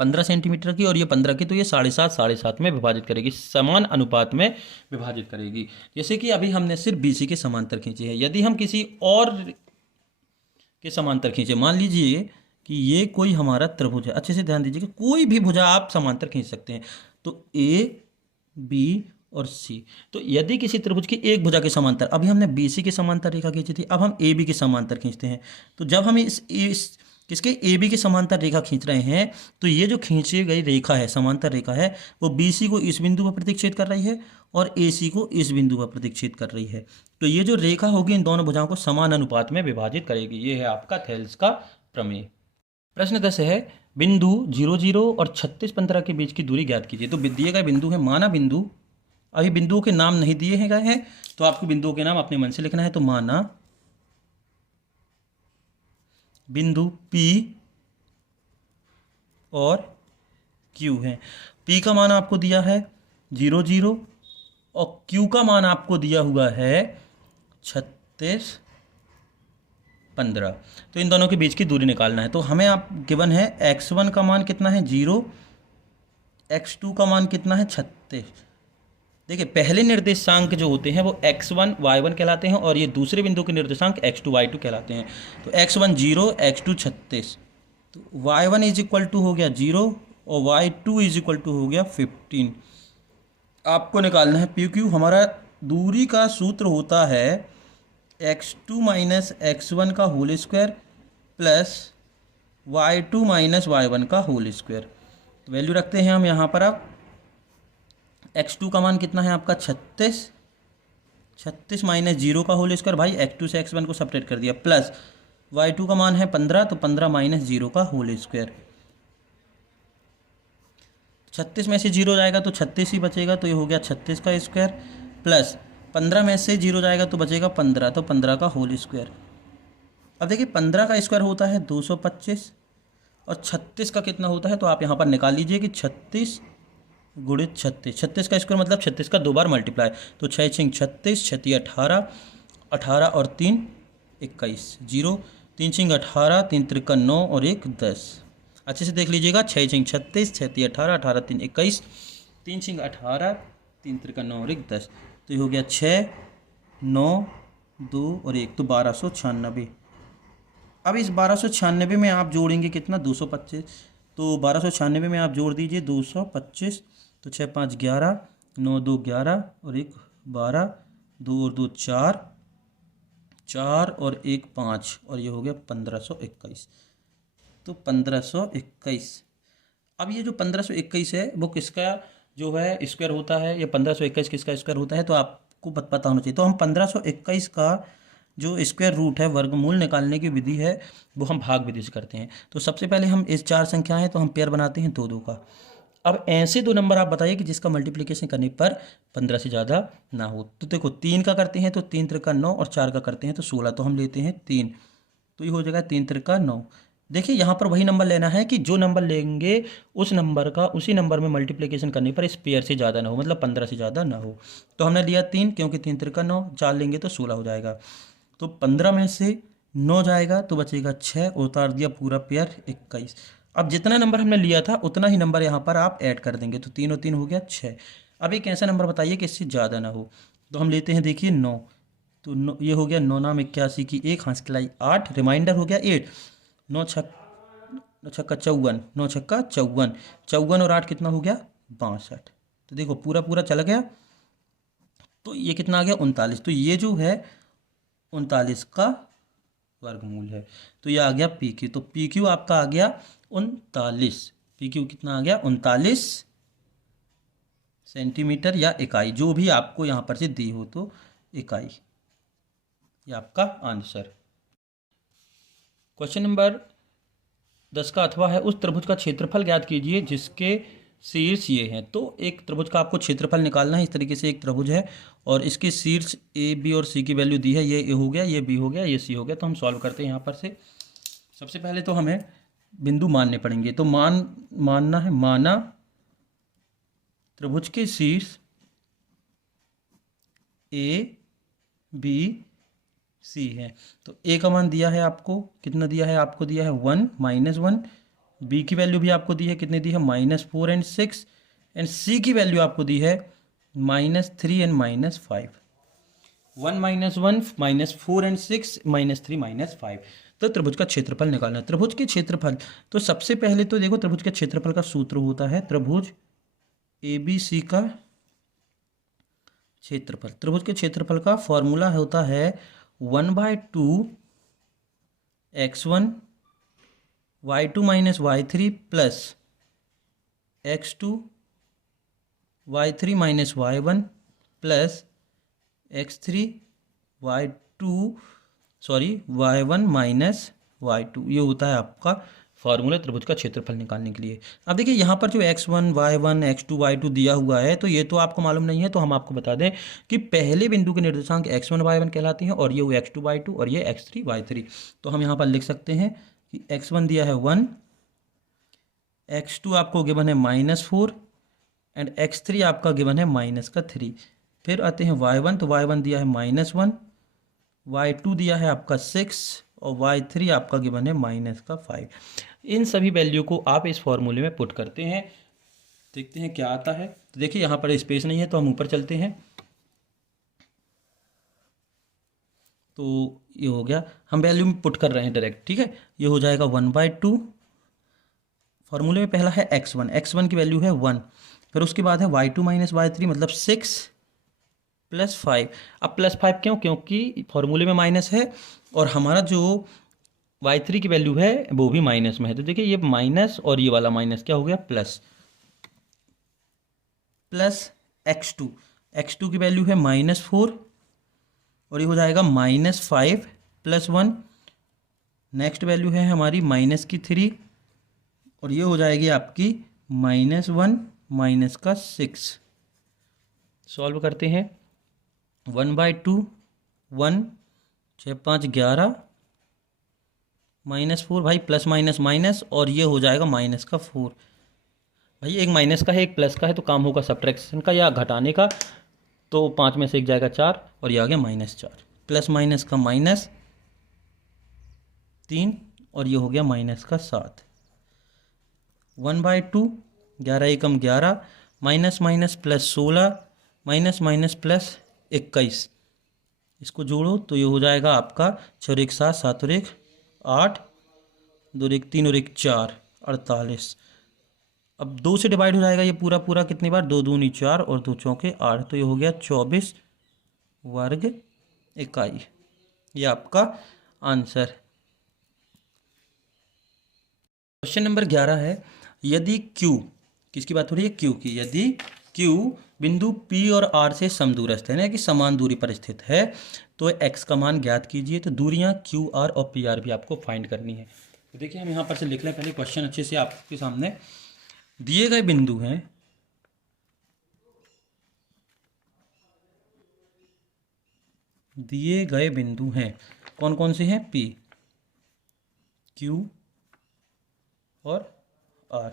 15 सेंटीमीटर की और ये 15 की, तो ये 7.5 में विभाजित करेगी, समान अनुपात में विभाजित करेगी। जैसे कि अभी हमने सिर्फ बीसी के समांतर खींचे हैं, यदि हम किसी और के समांतर खींचे, मान लीजिए कि ये कोई हमारा त्रिभुज है, अच्छे से ध्यान दीजिएगा, कोई भी भुजा आप समांतर खींच सकते हैं, तो ए बी और सी। तो यदि किसी त्रिभुज की एक भुजा के समांतर, अभी हमने बीसी के समांतर रेखा खींची थी, अब हम ए बी के समांतर खींचते हैं। तो जब हम इस किसके ए बी के समांतर रेखा खींच रहे हैं, तो ये जो खींची गई रेखा है, समांतर रेखा है, वो बीसी को इस बिंदु पर प्रतिच्छेद कर रही है और एसी को इस बिंदु पर प्रतिच्छेद कर रही है। तो ये जो रेखा होगी इन दोनों भुजाओं को समान अनुपात में विभाजित करेगी। ये है आपका थेल्स का प्रमेय। प्रश्न 10 है, बिंदु 0 0 और 36 15 के बीच की दूरी ज्ञात कीजिए। तो दिए गए बिंदु है, माना बिंदु, अभी बिंदुओं के नाम नहीं दिए गए हैं तो आपको बिंदुओं के नाम अपने मन से लिखना है। तो माना बिंदु P और Q है। P का मान आपको दिया है 0 0 और Q का मान आपको दिया हुआ है 36 15। तो इन दोनों के बीच की दूरी निकालना है। तो हमें आप गिवन है x1 का मान कितना है 0, x2 का मान कितना है 36। देखिए, पहले निर्देशांक जो होते हैं वो x1 y1 कहलाते हैं और ये दूसरे बिंदु के निर्देशांक x2 y2 कहलाते हैं। तो x1 0, x2 36, तो y1 इज इक्वल टू हो गया 0 और y2 इज इक्वल टू हो गया 15। आपको निकालना है PQ। हमारा दूरी का सूत्र होता है x2 माइनस x1 का whole square plus y2 minus y1 का होल स्क्वायर। वैल्यू रखते हैं हम यहाँ पर। आप x2 का मान कितना है आपका 36 माइनस 0 का होल स्क्वायर, भाई x2 से x1 को सेपरेट कर दिया, प्लस y2 का मान है 15, तो 15 माइनस 0 का होल स्क्वायर। 36 में से 0 जाएगा तो 36 ही बचेगा, तो ये हो गया 36 का स्क्वायर, प्लस 15 में से 0 जाएगा तो बचेगा 15, तो 15 का होल स्क्वायर। अब देखिए 15 का स्क्वायर होता है 225 और 36 का कितना होता है, तो आप यहाँ पर निकाल लीजिए कि 36 गुणित 36, 36 का स्क्वायर मतलब 36 का 2 बार मल्टीप्लाई, तो 6 छिंग 36, 36 18, 18 और 3 21, 0 3 छिंग 18, 3 त्रिका 9 और 1 10। अच्छे से देख लीजिएगा, 6 छिंग 36, 36 18, 18 3 21, 3 छिंग 18, 3 त्रिका 9 और 1 10, तो ये हो गया 6 9 2 और 1, तो 1296। अब इस 1296 में आप जोड़ेंगे कितना, 225, तो 1296 में आप जोड़ दीजिए 225, तो 6 5 11, 9 2 11 और 1 12, 2 और 2 4, 4 और 1 5, और ये हो गया 1521, तो 1521। अब ये जो 1521 है वो किसका जो है स्क्वायर होता है, ये 1521 किसका स्क्वायर होता है, तो आपको पता होना चाहिए। तो हम 1521 का जो स्क्वायर रूट है, वर्गमूल निकालने की विधि है, वो हम भाग विधि से करते हैं। तो सबसे पहले हम इस 4 संख्या है तो हम पेयर बनाते हैं 2 2 का। अब ऐसे 2 नंबर आप बताइए कि जिसका मल्टीप्लिकेशन करने पर 15 से ज़्यादा ना हो। तो देखो 3 का करते हैं तो 3 त्रिका 9 और 4 का करते हैं तो 16, तो हम लेते हैं 3, तो ये हो जाएगा 3 त्रिका 9। देखिए यहाँ पर वही नंबर लेना है कि जो नंबर लेंगे उस नंबर का उसी नंबर में मल्टीप्लिकेशन करने पर इस पेयर से ज़्यादा ना हो, मतलब 15 से ज़्यादा ना हो। तो हमने लिया 3, क्योंकि 3 त्रिका 9, 4 लेंगे तो 16 हो जाएगा, तो 15 में से 9 जाएगा तो बचेगा 6, उतार दिया पूरा पेयर 21। अब जितना नंबर हमने लिया था उतना ही नंबर यहाँ पर आप ऐड कर देंगे, तो 3 और 3 हो गया 6। अब एक ऐसा नंबर बताइए कि इससे ज़्यादा ना हो, तो हम लेते हैं देखिए 9, तो 9 ये हो गया 9 नाम 81 की 1 हाथ की लाई 8, रिमाइंडर हो गया 8, 9 छक्का 54, 9 छक्का 54, 54 और 8 कितना हो गया 62। तो देखो पूरा पूरा चला गया, तो ये कितना आ गया 39, तो ये जो है 39 का वर्गमूल है, तो ये आ गया पी क्यू। तो पी क्यू आपका आ गया 39, पी क्यू कितना आ गया 39 सेंटीमीटर या इकाई, जो भी आपको यहाँ पर से दी हो तो इकाई, ये आपका आंसर। क्वेश्चन नंबर 10 का अथवा है, उस त्रिभुज का क्षेत्रफल ज्ञात कीजिए जिसके शीर्ष ये हैं। तो एक त्रिभुज का आपको क्षेत्रफल निकालना है। इस तरीके से एक त्रिभुज है और इसके शीर्ष ए बी और सी की वैल्यू दी है, ये ए हो गया, ये बी हो गया, ये सी हो गया। तो हम सॉल्व करते हैं यहाँ पर से। सबसे पहले तो हमें बिंदु मानने पड़ेंगे, तो मानना है, माना त्रिभुज के शीर्ष ए बी सी है। तो ए का मान दिया है आपको, कितना दिया है आपको, दिया है 1 -1, बी की वैल्यू भी आपको दी है, कितनी दी है -4 एंड 6, एंड सी की वैल्यू आपको दी है -3 एंड -5, 1 -1 -4 एंड 6 -3 -5। तो त्रिभुज का क्षेत्रफल निकालना है। त्रिभुज के क्षेत्रफल, तो सबसे पहले तो देखो त्रिभुज के क्षेत्रफल का सूत्र होता है त्रिभुज ए बी सी का क्षेत्रफल। त्रिभुज के क्षेत्रफल का फॉर्मूला होता है 1/2 x1 y2 - y3 plus x2 y3 - y1 plus x3 y1 minus y2, ये होता है आपका फॉर्मूला त्रिभुज का क्षेत्रफल निकालने के लिए। अब देखिए यहाँ पर जो x1 y1 x2 y2 दिया हुआ है, तो ये तो आपको मालूम नहीं है, तो हम आपको बता दें कि पहले बिंदु के निर्देशांक x1 y1 कहलाते हैं और ये वो x2 y2 और ये x3 y3। तो हम यहाँ पर लिख सकते हैं कि x1 दिया है 1, x2 आपको गिवन है -4 एंड x3 आपका गिवन है -3। फिर आते हैं y1, तो y1 दिया है -1, y2 दिया है आपका 6 और y3 आपका गिवन है -5। इन सभी वैल्यू को आप इस फॉर्मूले में पुट करते हैं, देखते हैं क्या आता है। तो देखिए यहाँ पर स्पेस नहीं है तो हम ऊपर चलते हैं, तो ये हो गया, हम वैल्यू में पुट कर रहे हैं डायरेक्ट, ठीक है। ये हो जाएगा 1/2, फॉर्मूले में पहला है x1 की वैल्यू है 1, फिर उसके बाद है y2 - y3 मतलब 6 + 5। अब +5 क्यों, क्योंकि फॉर्मूले में माइनस है और हमारा जो y3 की वैल्यू है वो भी माइनस में है। तो देखिए ये माइनस और ये वाला माइनस क्या हो गया प्लस x2 की वैल्यू है -4 और ये हो जाएगा -5 + 1, नेक्स्ट वैल्यू है हमारी -3 और ये हो जाएगी आपकी -1 माइनस का 6। सॉल्व करते हैं। 1/2 1, 6 5 11 -4 भाई, प्लस माइनस माइनस, और ये हो जाएगा माइनस का 4। भाई एक माइनस का है एक प्लस का है, तो काम होगा सब्ट्रैक्शन का या घटाने का। तो 5 में से एक जाएगा 4 और ये आ गया -4। प्लस माइनस का -3 और ये हो गया -7। 1/2 11 एकम 11, minus minus plus 16, minus minus plus 21। इसको जोड़ो तो ये हो जाएगा आपका 6 और 1 7, 7 और 1 8, 2 और 1 3 और 1 4, 48। अब 2 से डिवाइड हो जाएगा ये पूरा पूरा कितनी बार, 2 दूनी 4 और 2 चौके 8, तो ये हो गया 24 वर्ग इकाई। ये आपका आंसर। क्वेश्चन नंबर 11 है, यदि Q, किसकी बात हो रही है, Q की, यदि Q बिंदु P और R से समदूरस्थ है ना, कि समान दूरी पर स्थित है, तो x का मान ज्ञात कीजिए। तो दूरियां QR और PR भी आपको फाइंड करनी है। तो देखिए हम यहाँ पर से लिख लें पहले क्वेश्चन अच्छे से आपके सामने। दिए गए बिंदु हैं, दिए गए बिंदु हैं कौन कौन से हैं, P, Q और R।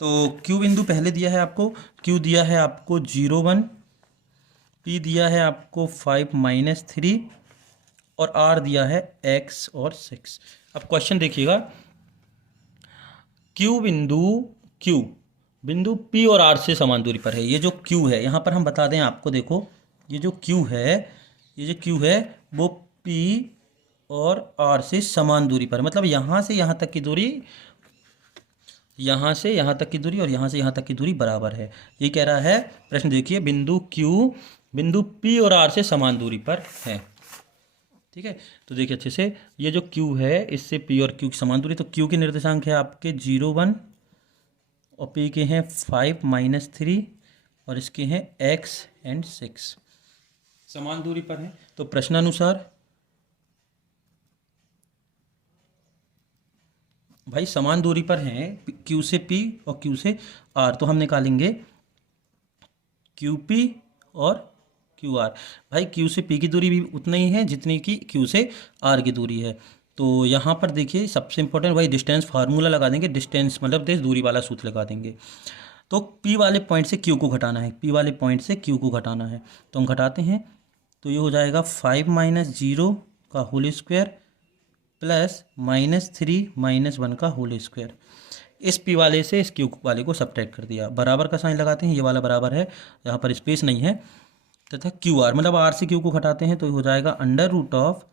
तो Q बिंदु पहले दिया है आपको, Q दिया है आपको 0 1, P दिया है आपको 5 -3 और R दिया है x और 6। अब क्वेश्चन देखिएगा, Q बिंदु P और R से समान दूरी पर है। ये जो Q है, यहाँ पर हम बता दें आपको, देखो ये जो Q है वो P और R से समान दूरी पर, मतलब यहाँ से यहाँ तक की दूरी, यहाँ से यहाँ तक की दूरी और यहाँ से यहाँ तक की दूरी बराबर है। ये कह रहा है प्रश्न, देखिए बिंदु Q बिंदु P और R से समान दूरी पर है। ठीक है, तो देखिए अच्छे से, ये जो Q है इससे P और Q की समान दूरी, तो Q के निर्देशांक है आपके 0 1 और P के हैं 5 -3 और इसके हैं x एंड 6, समान दूरी पर है। तो प्रश्नानुसार भाई समान दूरी पर हैं, Q से P और Q से R, तो हम निकालेंगे QP और QR। भाई Q से P की दूरी भी उतनी ही है जितनी कि Q से R की दूरी है। तो यहाँ पर देखिए सबसे इंपॉर्टेंट भाई डिस्टेंस फार्मूला लगा देंगे, डिस्टेंस मतलब दूरी वाला सूत्र लगा देंगे। तो P वाले पॉइंट से Q को घटाना है, P वाले पॉइंट से Q को घटाना है, तो हम घटाते हैं। तो ये हो जाएगा 5 -0 का होल स्क्वायर प्लस -3 -1 का होल स्क्वायर। इस P वाले से इस Q वाले को सब्ट्रैक्ट कर दिया, बराबर का साइन लगाते हैं, ये वाला बराबर है, यहाँ पर स्पेस नहीं है, तथा QR मतलब R से Q को घटाते हैं, तो हो जाएगा √ऑफ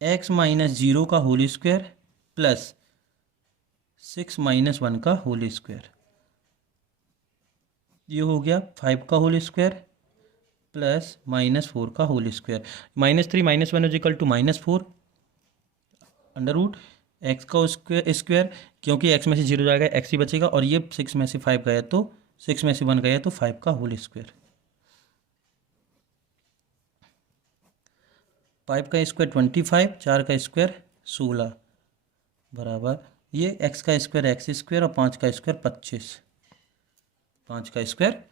x -0 का होल स्क्वायर प्लस 6 -1 का होल स्क्वायर। ये हो गया 5 का होल स्क्वायर प्लस -4 का whole square. -3 -1 is equal to -4 √ x का स्क्वायर, क्योंकि x में से 0 जाएगा x ही बचेगा, और ये 6 में से 5 गया तो 6 में से 1 गया तो 5 का होल स्क्वायर। 5 का स्क्वायर 25, 4 का स्क्वायर 16 बराबर, ये x का स्क्वायर x स्क्वायर और 5 का स्क्वायर 25, 5 का स्क्वायर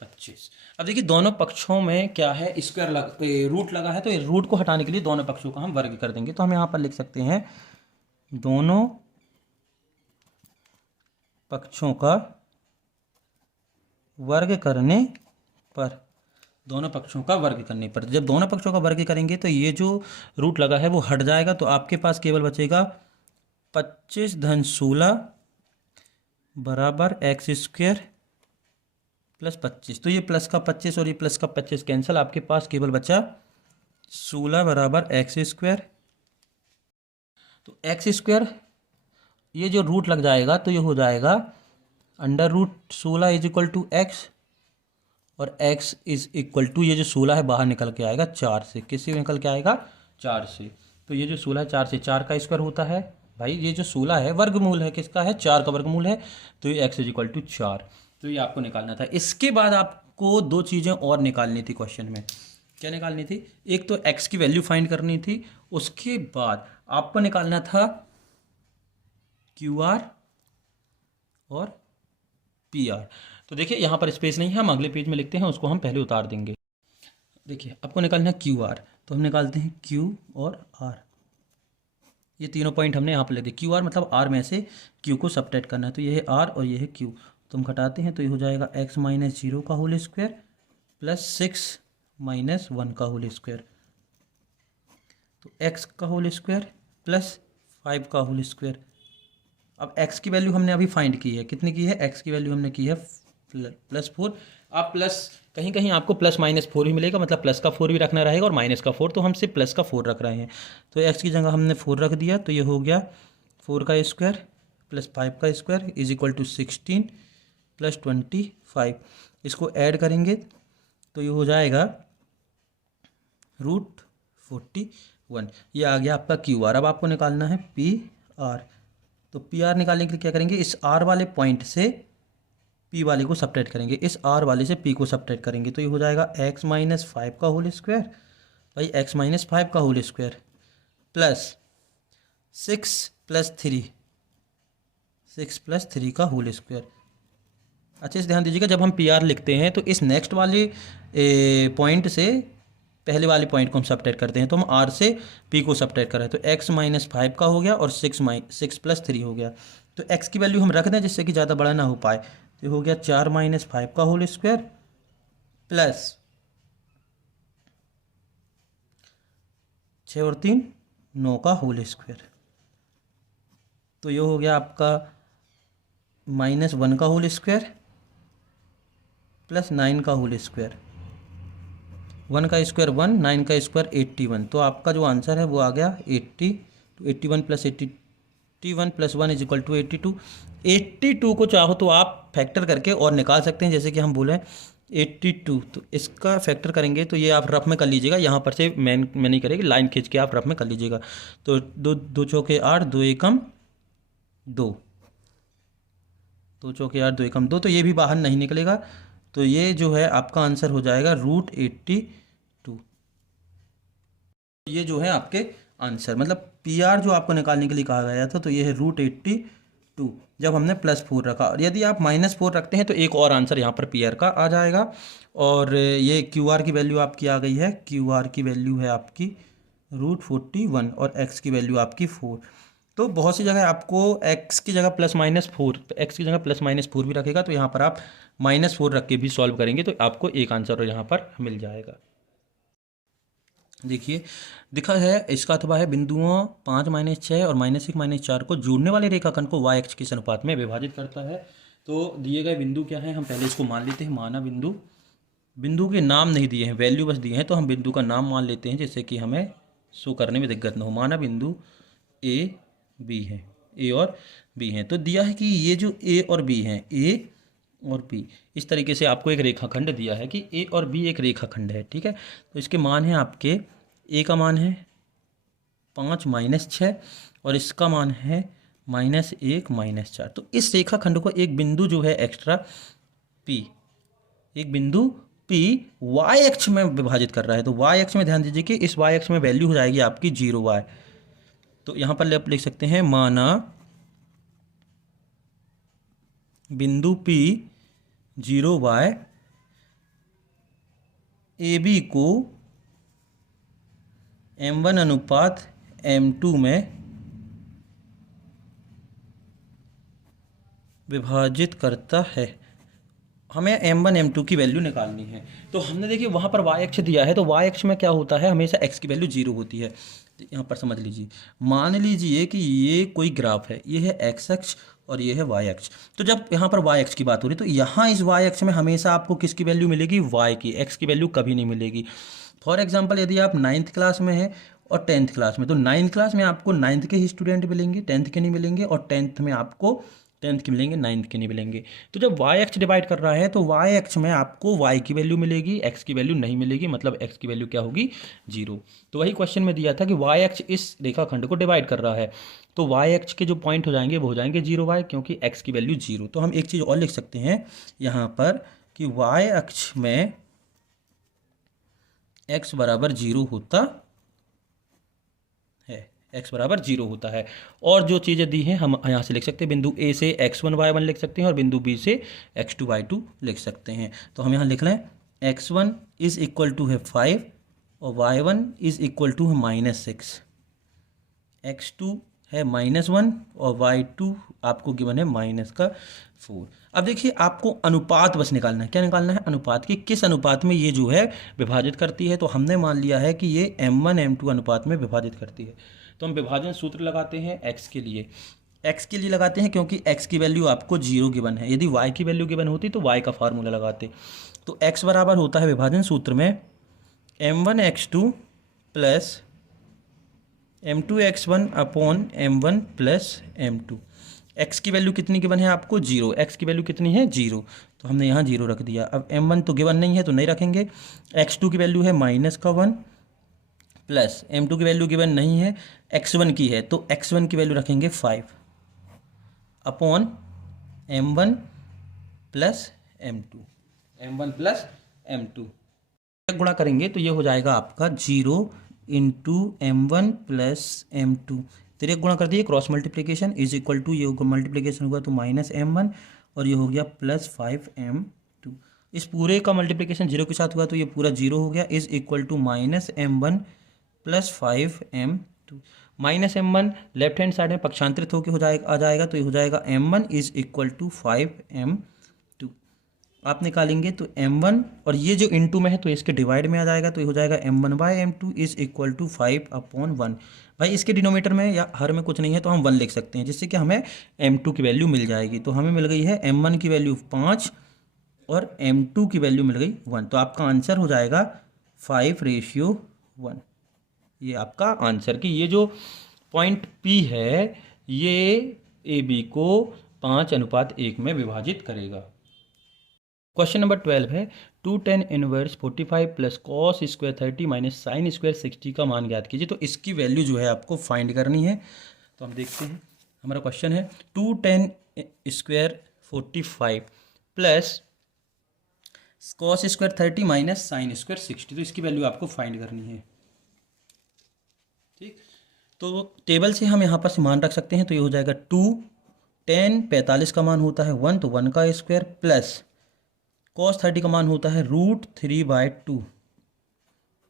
25। अब देखिए दोनों पक्षों में क्या है, स्क्वायर रूट लगा है, तो रूट को हटाने के लिए दोनों पक्षों का हम वर्ग कर देंगे। तो हम यहाँ पर लिख सकते हैं दोनों पक्षों का वर्ग करने पर, दोनों पक्षों का वर्ग करने पर, जब दोनों पक्षों का वर्ग करेंगे तो ये जो रूट लगा है वो हट जाएगा, तो आपके पास केवल बचेगा 25 - 16 बराबर x स्क्वायर प्लस 25। तो ये प्लस का 25 और ये प्लस का 25 कैंसिल, आपके पास केवल बचा 16 बराबर x स्क्वायर। तो x स्क्वायर ये जो रूट लग जाएगा तो ये हो जाएगा √16 इज इक्वल टू x, और x इज इक्वल टू, ये जो 16 है बाहर निकल के आएगा 4 से, किससे निकल के आएगा 4 से। तो ये जो 16 4 से 4 का स्क्वायर होता है, भाई ये जो 16 है वर्गमूल है किसका है, 4 का वर्गमूल है, तो ये x इज इक्वल टू 4। तो ये आपको निकालना था। इसके बाद आपको दो चीज़ें और निकालनी थी क्वेश्चन में। क्या निकालनी थी, एक तो x की वैल्यू फाइंड करनी थी, उसके बाद आपको निकालना था QR और PR। तो देखिए यहाँ पर स्पेस नहीं है, हम अगले पेज में लिखते हैं, उसको हम पहले उतार देंगे। देखिए आपको निकालना है क्यू आर, तो हम निकालते हैं क्यू और आर। ये तीनों पॉइंट हमने यहाँ पर लिख दिए। क्यू आर मतलब आर में से क्यू को सबट्रैक्ट करना है, तो ये है आर और ये है क्यू। तो हम घटाते हैं तो ये हो जाएगा एक्स माइनस 0 का होल स्क्वायर प्लस 6 माइनस 1 का होल स्क्वायर। तो एक्स का होल स्क्वायर प्लस 5 का होल स्क्वायर। अब x की वैल्यू हमने अभी फाइंड की है, कितनी की है, x की वैल्यू हमने की है +4। आप प्लस कहीं कहीं आपको +-4 ही मिलेगा, मतलब प्लस का 4 भी रखना रहेगा और माइनस का 4, तो हम सिर्फ प्लस का 4 रख रहे हैं। तो x की जगह हमने 4 रख दिया, तो ये हो गया 4 का स्क्वायर प्लस 5 का square is equal to 16 plus 25। इसको ऐड करेंगे तो ये हो जाएगा √41। ये आ गया आपका क्यू आर। अब आपको निकालना है पी आर। तो पी आर निकालने के लिए क्या करेंगे, इस आर वाले पॉइंट से पी वाले को सबट्रैक्ट करेंगे, इस आर वाले से पी को सबट्रैक्ट करेंगे, तो ये हो जाएगा एक्स माइनस 5 का होल स्क्वायर, भाई एक्स माइनस 5 का होल स्क्वायर प्लस 6 प्लस 3 का होल स्क्वायर। अच्छे से ध्यान दीजिएगा, जब हम पी आर लिखते हैं तो इस नेक्स्ट वाले पॉइंट से पहले वाले पॉइंट को हम सबट्रैक्ट करते हैं, तो हम आर से पी को सबट्रैक्ट कर रहे हैं, तो एक्स माइनस 5 का हो गया और 6 प्लस 3 हो गया। तो एक्स की वैल्यू हम रख दें जिससे कि ज़्यादा बड़ा ना हो पाए, तो हो गया 4 माइनस 5 का होल स्क्वायर प्लस 6 और 3 9 का होल स्क्वायर। तो ये हो गया आपका -1 का होल स्क्वायर प्लस 9 का होल स्क्वायर। 1 का स्क्वायर 1, 9 का स्क्वायर 81। तो आपका जो आंसर है वो आ गया 80। तो 81 plus 81 plus 1 is equal to 82। 82 को चाहो तो आप फैक्टर करके और निकाल सकते हैं, जैसे कि हम बोले 82, तो इसका फैक्टर करेंगे तो ये आप रफ में कर लीजिएगा, यहाँ पर से मैं नहीं करेगी, लाइन खींच के आप रफ में कर लीजिएगा। तो 2 चौके 8, 2 एकम 2, 2 चौके 8, 2 एकम 2, तो ये भी बाहर नहीं निकलेगा। तो ये जो है आपका आंसर हो जाएगा √82। ये जो है आपके आंसर, मतलब पी आर जो आपको निकालने के लिए कहा गया था, तो ये है √82 जब हमने +4 रखा। और यदि आप -4 रखते हैं तो एक और आंसर यहाँ पर पी आर का आ जाएगा। और ये क्यू आर की वैल्यू आपकी आ गई है, क्यू आर की वैल्यू है आपकी √41 और एक्स की वैल्यू आपकी 4। तो बहुत सी जगह आपको एक्स की जगह +-4, एक्स की जगह +-4 भी रखेगा, तो यहाँ पर आप -4 रख के भी सॉल्व करेंगे तो आपको एक आंसर यहाँ पर मिल जाएगा। देखिए दिखा है, इसका अथवा है बिंदुओं 5 - 6 और -1 - 4 को जोड़ने वाले रेखाखंड को y अक्ष के अनुपात में विभाजित करता है। तो दिए गए बिंदु क्या है, हम पहले इसको मान लेते हैं। माना बिंदु, बिंदु के नाम नहीं दिए हैं, वैल्यू बस दिए हैं, तो हम बिंदु का नाम मान लेते हैं जिससे कि हमें शो करने में दिक्कत न हो। माना बिंदु ए बी है, ए और बी हैं। तो दिया है कि ये जो ए और बी हैं, ए और बी, इस तरीके से आपको एक रेखाखंड दिया है कि ए और बी एक रेखाखंड है, ठीक है। तो इसके मान है आपके, ए का मान है 5 - 6 और इसका मान है -1 - 4। तो इस रेखाखंड को एक बिंदु जो है एक्स्ट्रा पी, एक बिंदु पी वाई अक्ष में विभाजित कर रहा है। तो वाई अक्ष में ध्यान दीजिए कि इस वाई अक्ष में वैल्यू हो जाएगी आपकी 0y। तो यहाँ पर आप लिख सकते हैं, माना बिंदु P 0y ए बी को m1 अनुपात m2 में विभाजित करता है। हमें m1 m2 की वैल्यू निकालनी है। तो हमने देखिए वहाँ पर y अक्ष दिया है, तो y अक्ष में क्या होता है, हमेशा x की वैल्यू 0 होती है। तो यहाँ पर समझ लीजिए, मान लीजिए कि ये कोई ग्राफ है, ये है x अक्ष और ये है y अक्ष। तो जब यहाँ पर y अक्ष की बात हो रही है, तो यहाँ इस y अक्ष में हमेशा आपको किसकी वैल्यू मिलेगी, y की, x की वैल्यू कभी नहीं मिलेगी। फॉर एग्जाम्पल यदि आप 9th क्लास में है और 10th क्लास में, तो 9th क्लास में आपको 9th के ही स्टूडेंट मिलेंगे, 10th के नहीं मिलेंगे, और 10th में आपको 10th के मिलेंगे, 9th के नहीं मिलेंगे। तो जब y अक्ष डिवाइड कर रहा है तो y अक्ष में आपको y की वैल्यू मिलेगी, x की वैल्यू नहीं मिलेगी, मतलब x की वैल्यू क्या होगी, 0। तो वही क्वेश्चन में दिया था कि y अक्ष इस रेखाखंड को डिवाइड कर रहा है, तो y अक्ष के जो पॉइंट हो जाएंगे वो हो जाएंगे 0y, क्योंकि x की वैल्यू 0। तो हम एक चीज़ और लिख सकते हैं यहाँ पर कि y अक्ष में x बराबर 0 होता है, x बराबर 0 होता है। और जो चीज़ें दी हैं हम यहाँ से लिख सकते हैं, बिंदु A से x1y1 लिख सकते हैं और बिंदु B से x2y2 लिख सकते हैं। तो हम यहाँ लिख लें x1 इज इक्वल टू है 5 और y1 इज इक्वल टू है -6, x2 है -1 और y2 आपको गिवन है -4। अब देखिए आपको अनुपात बस निकालना है। क्या निकालना है? अनुपात की किस अनुपात में ये जो है विभाजित करती है। तो हमने मान लिया है कि ये m1 m2 अनुपात में विभाजित करती है। तो हम विभाजन सूत्र लगाते हैं x के लिए। x के लिए लगाते हैं क्योंकि x की वैल्यू आपको 0 गिवन है। यदि y की वैल्यू गिवन होती तो y का फार्मूला लगाते। तो x बराबर होता है विभाजन सूत्र में m1 x2 plus m2 x1 upon m1 plus m2। x की वैल्यू कितनी गिवन है आपको? 0। x की वैल्यू कितनी है? 0। तो हमने यहाँ 0 रख दिया। अब m1 तो गिवन नहीं है तो नहीं रखेंगे। x2 की वैल्यू है -1 प्लस m2 की वैल्यू गिवन नहीं है, x1 की है तो x1 की वैल्यू रखेंगे 5 upon m1 plus m2, m1 plus m2 गुणा करेंगे तो ये हो जाएगा आपका 0 इंटू m1 प्लस m2। तिरक गुणा कर दिए, cross multiplication is equal to, ये मल्टीप्लिकेशन हुआ तो -m1 और ये हो गया +5m2। इस पूरे का मल्टीप्लिकेशन 0 के साथ हुआ तो ये पूरा 0 हो गया, is equal to -m1 plus 5m2। -m1 left hand side में पक्षांतरित होकर आ जाएगा तो ये हो जाएगा m1 is equal to 5m2। आप निकालेंगे तो m1 और ये जो इंटू में है तो इसके डिवाइड में आ जाएगा तो ये हो जाएगा m1/m2 इज इक्वल टू 5/1। भाई इसके डिनोमीटर में या हर में कुछ नहीं है तो हम 1 लिख सकते हैं, जिससे कि हमें m2 की वैल्यू मिल जाएगी। तो हमें मिल गई है m1 की वैल्यू 5 और m2 की वैल्यू मिल गई 1। तो आपका आंसर हो जाएगा 5:1। ये आपका आंसर कि ये जो पॉइंट P है ये AB को 5:1 में विभाजित करेगा। क्वेश्चन नंबर 12 है 2 tan inverse 45 plus cos square 30 minus sine square 60 का मान ज्ञात कीजिए। तो इसकी वैल्यू जो है आपको फाइंड करनी है। तो हम देखते हैं, हमारा क्वेश्चन है 2 tan square 45 plus cos square 30 minus sine square 60। तो इसकी वैल्यू आपको फाइंड करनी है। ठीक, तो टेबल से हम यहाँ पर मान रख सकते हैं। तो ये हो जाएगा 2 tan 45 का मान होता है 1 तो 1 का स्क्वायर प्लस cos 30 का मान होता है √3/2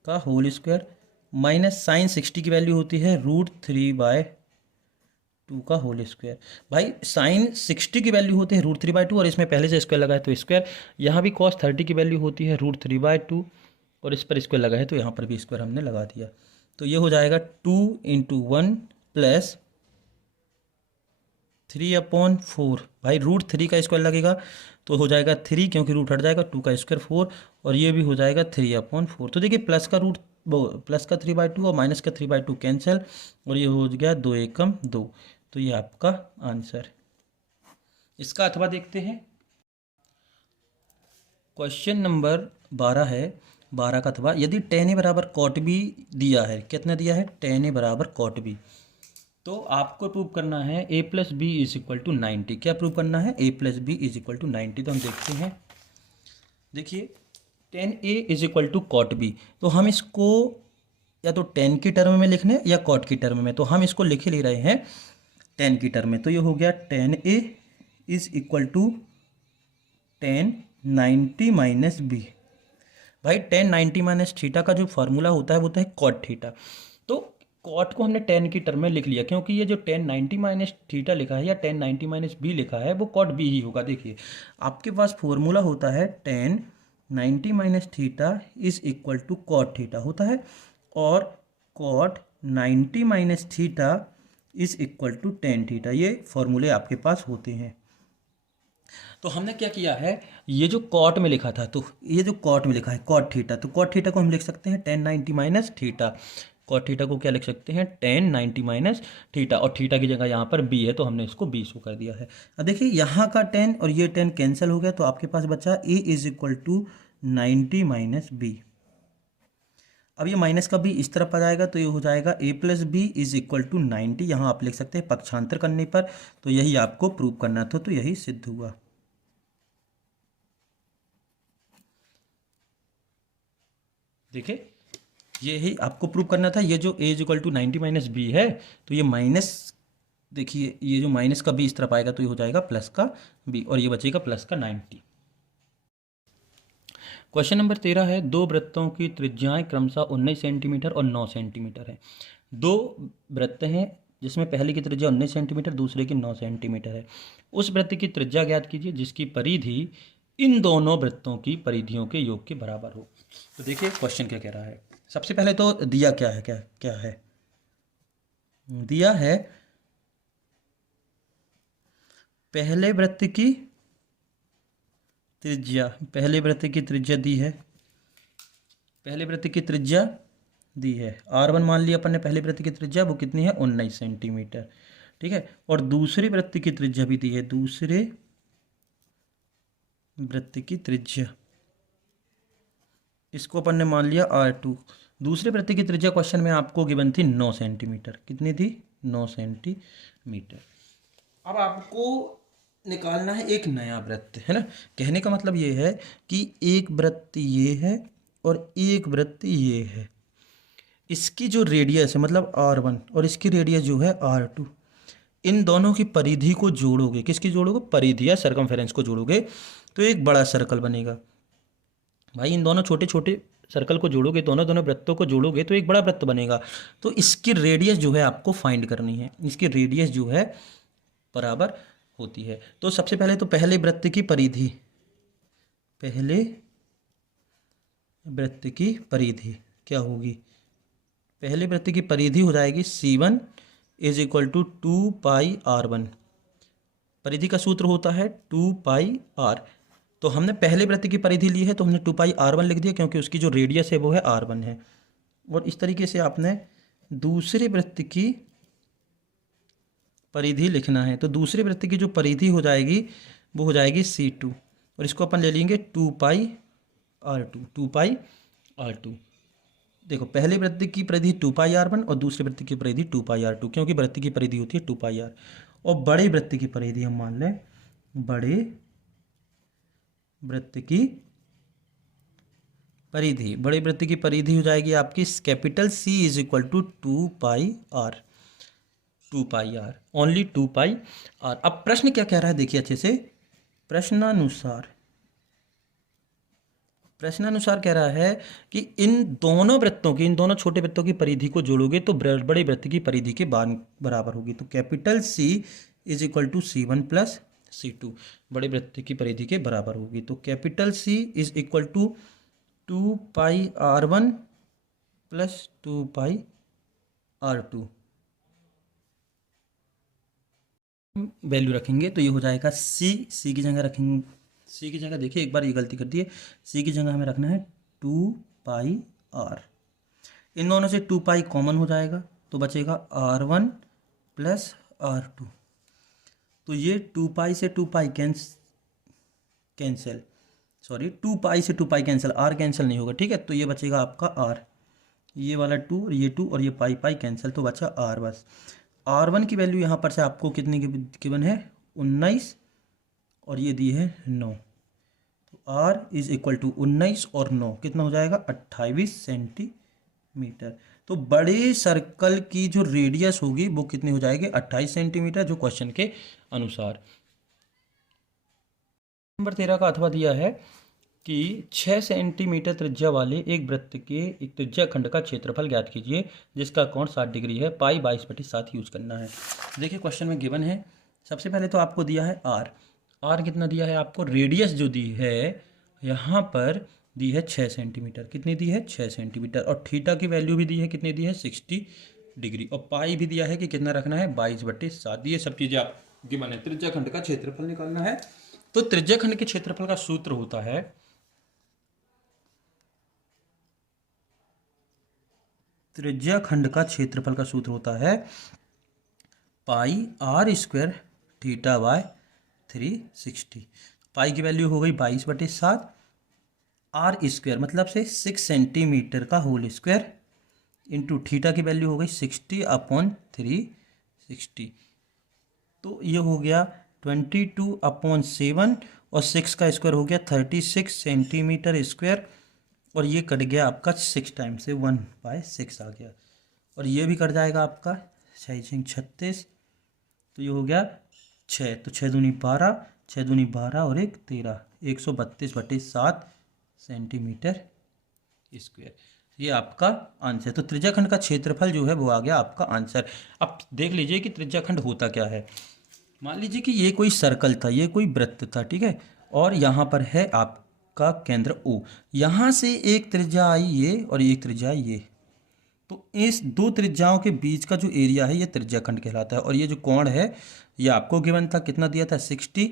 का होल स्क्वायर माइनस साइन 60 की वैल्यू होती है √3/2 का होल स्क्वायर। भाई साइन 60 की वैल्यू होती है √3/2 और इसमें पहले से स्क्वायर लगा है तो स्क्वायर। यहाँ भी cos 30 की वैल्यू होती है √3/2 और इस पर स्क्वायर लगा है तो यहाँ पर भी स्क्वायर हमने लगा दिया। तो ये हो जाएगा 2 × 1 प्लस 3/4। भाई √3 का स्क्वायर लगेगा तो हो जाएगा 3 क्योंकि रूट हट जाएगा, 2 का स्क्वायर 4 और ये भी हो जाएगा 3/4। तो देखिए प्लस का 3/2 और माइनस का 3/2 कैंसिल और ये हो गया 2 एकम 2। तो ये आपका आंसर। इसका अथवा देखते हैं। क्वेश्चन नंबर 12 है 12 का अथवा, यदि tan a बराबर cot b दिया है, कितना दिया है? tan a बराबर cot b, तो आपको प्रूव करना है a plus b is equal to 90। क्या प्रूव करना है? a plus b is equal to 90। तो हम देखते हैं, देखिए tan a is equal to cot b. तो हम इसको या तो tan की टर्म में लिखने या कॉट की टर्म में, तो हम इसको लिख ही ले रहे हैं tan की टर्म में। तो ये हो गया tan a is equal to tan 90 minus b. भाई tan 90 माइनस थीटा का जो फार्मूला होता है वो होता है कॉट थीटा। तो कॉट को हमने tan की टर्म में लिख लिया क्योंकि ये जो tan 90 माइनस थीटा लिखा है या tan 90 माइनस बी लिखा है वो कॉट बी ही होगा। देखिए आपके पास फॉर्मूला होता है tan 90 minus theta is equal to cot theta होता है और cot 90 minus theta is equal to tan theta. ये फॉर्मूले आपके पास होते हैं। तो हमने क्या किया है, ये जो कॉट में लिखा था, तो ये जो कॉट में लिखा है कॉट थीटा, तो कॉट थीटा को हम लिख सकते हैं tan 90 minus theta. Cot theta को क्या लिख सकते हैं? tan 90 माइनस थीटा और थीटा की जगह यहाँ पर b है तो हमने इसको b शो कर दिया है। अब देखिए यहाँ का tan और ये tan कैंसिल हो गया तो आपके पास बचा a is equal to 90 minus b. अब ये माइनस का b इस तरफ आ जाएगा तो ये हो जाएगा a plus b is equal to 90। यहाँ आप लिख सकते हैं पक्षांतर करने पर। तो यही आपको प्रूव करना था तो यही सिद्ध हुआ। देखिए ये ही आपको प्रूव करना था। ये जो a is equal to 90 minus b है, तो ये माइनस, देखिए ये जो माइनस का b इस तरफ आएगा तो ये हो जाएगा प्लस का b, और ये बचेगा प्लस का 90। क्वेश्चन नंबर 13 है, दो वृत्तों की त्रिज्याएं क्रमशः 19 सेंटीमीटर और 9 सेंटीमीटर है। दो वृत्त हैं जिसमें पहले की त्रिज्या 19 सेंटीमीटर, दूसरे की 9 सेंटीमीटर है। उस वृत्त की त्रिज्या ज्ञात कीजिए जिसकी परिधि इन दोनों वृत्तों की परिधियों के योग के बराबर हो। तो देखिए क्वेश्चन क्या कह रहा है। सबसे पहले तो दिया क्या है, क्या है दिया है, पहले वृत्त की त्रिज्या, पहले वृत्त की त्रिज्या दी है, पहले वृत्त की त्रिज्या दी है r1 मान लिया अपन ने, पहले वृत्त की त्रिज्या वो कितनी है 19 सेंटीमीटर, ठीक है। और दूसरे वृत्त की त्रिज्या भी दी है, दूसरे वृत्त की त्रिज्या, इसको अपन ने मान लिया r2। दूसरे वृत्त की त्रिज्या क्वेश्चन में आपको गिवन थी 9 सेंटीमीटर, कितनी थी 9 सेंटीमीटर। अब आपको निकालना है एक नया वृत्त, है ना। कहने का मतलब ये है कि एक वृत्त ये है और एक वृत्त ये है, इसकी जो रेडियस है मतलब r1 और इसकी रेडियस जो है r2, इन दोनों की परिधि को जोड़ोगे, किसकी जोड़ोगे, परिधि या सर्कमफेरेंस को जोड़ोगे तो एक बड़ा सर्कल बनेगा। भाई इन दोनों छोटे छोटे सर्कल को जोड़ोगे, दोनों दोनों वृत्तों को जोड़ोगे तो एक बड़ा वृत्त बनेगा। तो इसकी रेडियस जो है आपको फाइंड करनी है, इसकी रेडियस जो है बराबर होती है। तो सबसे पहले तो पहले वृत्त की परिधि, पहले वृत्त की परिधि क्या होगी, पहले वृत्त की परिधि हो जाएगी C1 is equal to 2πr1। परिधि का सूत्र होता है 2πr। तो हमने पहले वृत्त की परिधि ली है तो हमने 2πr1 लिख दिया क्योंकि उसकी जो रेडियस है वो है r1 है। और इस तरीके से आपने दूसरे वृत्त की परिधि लिखना है, तो दूसरे वृत्त की जो परिधि हो जाएगी वो हो जाएगी C2, और इसको अपन ले लेंगे 2πr2, 2πr2। देखो पहले वृत्त की परिधि 2πr1 और दूसरे वृत्त की परिधि 2πr2, क्योंकि वृत्त की परिधि होती है 2πr। और बड़े वृत्त की परिधि हम मान लें, बड़े वृत्त की परिधि, बड़े वृत्त की परिधि हो जाएगी आपकी capital C is equal to 2πr, 2πr, only 2πr। अब प्रश्न क्या कह रहा है देखिए अच्छे से, प्रश्नानुसार कह रहा है कि इन दोनों वृत्तों की, इन दोनों छोटे वृत्तों की परिधि को जोड़ोगे तो बड़े वृत्त की परिधि के बराबर होगी। तो capital C is equal to C1 plus C2, बड़े वृत्त की परिधि के बराबर होगी। तो capital C is equal to 2πr1 plus 2πr2, value रखेंगे तो ये हो जाएगा C की जगह रखेंगे, C की जगह देखिए एक बार ये गलती कर दी है, C की जगह हमें रखना है 2πr। इन दोनों से 2π कॉमन हो जाएगा तो बचेगा r1 प्लस r2। तो ये 2π से 2π कैंसिल, सॉरी 2π से 2π कैंसिल, r कैंसिल नहीं होगा, ठीक है। तो ये बचेगा आपका r, ये वाला 2 और ये 2 और ये पाई कैंसिल, तो बचा r बस। r1 की वैल्यू यहाँ पर से आपको कितनी गिवन है 19 और ये दी है 9, तो r इज इक्वल टू 19 और 9 कितना हो जाएगा 28 सेंटीमीटर। तो बड़े सर्कल की जो रेडियस होगी वो कितनी हो जाएगी 28 सेंटीमीटर, जो क्वेश्चन के अनुसार। नंबर 13 का अथवा दिया है कि 6 सेंटीमीटर त्रिज्या वाले एक वृत्त के एक त्रिज्या खंड का क्षेत्रफल ज्ञात कीजिए जिसका कोण 60 डिग्री है, पाई 22/7 यूज करना है। देखिए क्वेश्चन में गिवन है, सबसे पहले तो आपको दिया है r कितना दिया है आपको, रेडियस जो दी है यहाँ पर दी है 6 सेंटीमीटर, कितनी दी है 6 सेंटीमीटर, और थीटा की वैल्यू भी दी है, कितनी दी है 60 डिग्री, और पाई भी दिया है कि कितना रखना है 22/7। ये सब चीज़ें आप गिवन है। त्रिज्या खंड का क्षेत्रफल निकालना है, तो त्रिज्या खंड के क्षेत्रफल का सूत्र होता है, त्रिज्या खंड का क्षेत्रफल का सूत्र होता है पाई r² थीटा बाय 360। पाई की वैल्यू हो गई 22/7, r² मतलब से 6 सेंटीमीटर का होल स्क्वायर इंटू थीटा की वैल्यू हो गई 60/360, तो ये हो गया 22/7 और 6 का स्क्वायर हो गया 36 सेंटीमीटर स्क्वायर, और ये कट गया आपका 6 टाइम से 1/6 आ गया, और ये भी कट जाएगा आपका 6 36, तो ये हो गया 6, तो 6 दूनी 12, 6 दूनी 12 और 1 13, 132/7 सेंटीमीटर स्क्वायर। ये आपका आंसर। तो त्रिज्याखंड का क्षेत्रफल जो है वो आ गया आपका आंसर। अब देख लीजिए कि त्रिज्याखंड होता क्या है। मान लीजिए कि ये कोई सर्कल था, ये कोई वृत्त था, ठीक है, और यहाँ पर है आपका केंद्र O। यहाँ से एक त्रिज्या आई ये और एक त्रिज्या आई ये, तो इस दो त्रिज्याओं के बीच का जो एरिया है ये त्रिज्याखंड कहलाता है। और ये जो कोण है ये आपको गिवन था, कितना दिया था 60,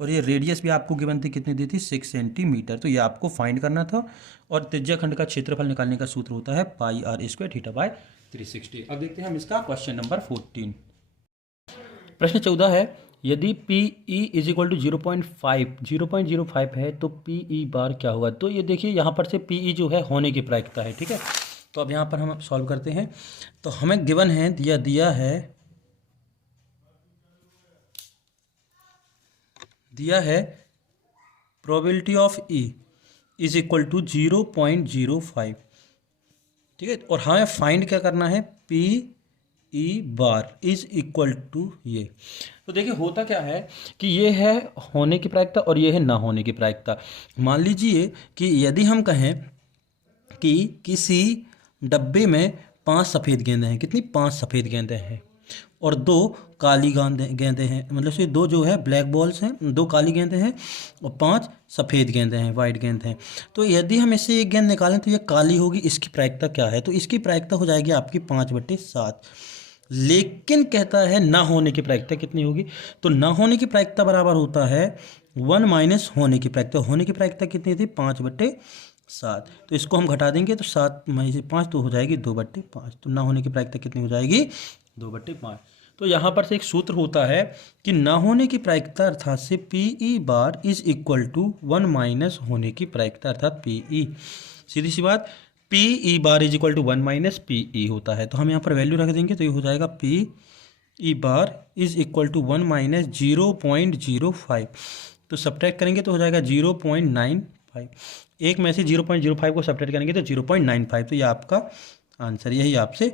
और ये रेडियस भी आपको गिवन थी, कितनी दी थी 6 सेंटीमीटर। तो ये आपको फाइंड करना था। और त्रिज्याखंड का क्षेत्रफल निकालने का सूत्र होता है πr² θ/360। अब देखते हैं हम इसका क्वेश्चन नंबर 14। प्रश्न 14 है, यदि P E is equal to 0.05 है तो पी ई बार क्या होगा। तो ये देखिए यहाँ पर से पी ई जो है होने की प्रायिकता है, ठीक है। तो अब यहाँ पर हम सॉल्व करते हैं। तो हमें गिवन है, दिया है probability of E is equal to 0.05, ठीक है। और हमें फाइंड क्या करना है, P E bar is equal to ये। तो देखिए होता क्या है कि ये है होने की प्रायिकता और ये है ना होने की प्रायिकता। मान लीजिए कि यदि हम कहें कि किसी डब्बे में 5 सफ़ेद गेंदें हैं, कितनी 5 सफ़ेद गेंदें हैं और 2 काली गेंदें हैं, मतलब से 2 जो है ब्लैक बॉल्स हैं, 2 काली गेंदें हैं और 5 सफ़ेद गेंदें हैं, वाइट गेंद हैं। तो यदि हम इससे एक गेंद निकालें तो ये काली होगी, इसकी प्रायिकता क्या है, तो इसकी प्रायिकता हो जाएगी आपकी 5/7। लेकिन कहता है ना होने की प्रायिकता कितनी होगी, तो ना होने की प्रायिकता बराबर होता है 1 माइनस होने की प्रायिकता। होने की प्रायिकता कितनी थी 5/7, तो इसको हम घटा देंगे तो 7 में से 5 तो हो जाएगी 2/5। तो ना होने की प्रायिकता कितनी हो जाएगी 2/5। तो यहाँ पर से एक सूत्र होता है कि ना होने की प्रायिकता अर्थात से P E bar is equal to 1 minus होने की प्रायिकता अर्थात पी ई। सीधी सी बात, P E bar is equal to 1 minus P E होता है। तो हम यहाँ पर वैल्यू रख देंगे तो ये हो जाएगा P E bar is equal to 1 minus 0.05। तो सब्ट्रैक्ट करेंगे तो हो जाएगा 0.95। एक में से 0.05 को सब्ट्रैक्ट करेंगे तो 0.95। तो ये आपका आंसर, यही आपसे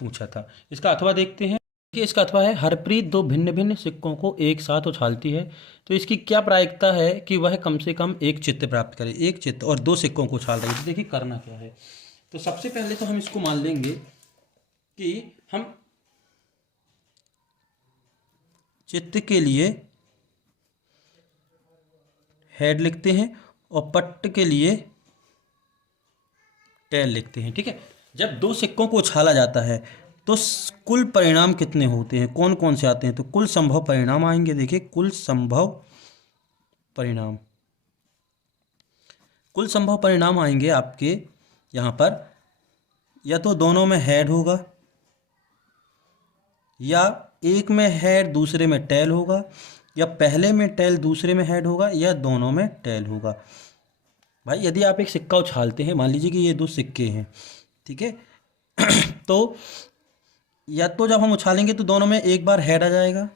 पूछा था। इसका अथवा देखते हैं कि इसका अथवा है, हरप्रीत 2 भिन्न भिन्न सिक्कों को एक साथ उछालती है तो इसकी क्या प्रायिकता है कि वह कम से कम एक चित्त प्राप्त करे। एक चित्त और 2 सिक्कों को उछाल रही है। तो देखिए करना क्या है, तो सबसे पहले तो हम इसको मान लेंगे कि हम चित्त के लिए हेड लिखते हैं और पट्ट के लिए टेल लिखते हैं, ठीक है। जब 2 सिक्कों को उछाला जाता है तो कुल परिणाम कितने होते हैं, कौन कौन से आते हैं, तो कुल संभव परिणाम आएंगे। देखिए कुल संभव परिणाम आएंगे आपके यहाँ पर, या तो दोनों में हेड होगा, या एक में हेड दूसरे में टेल होगा, या पहले में टेल दूसरे में हेड होगा, या दोनों में टेल होगा। भाई यदि आप एक सिक्का उछालते हैं, मान लीजिए कि ये 2 सिक्के हैं, ठीक है तो या तो जब हम उछालेंगे तो दोनों में एक बार हेड आ जाएगा,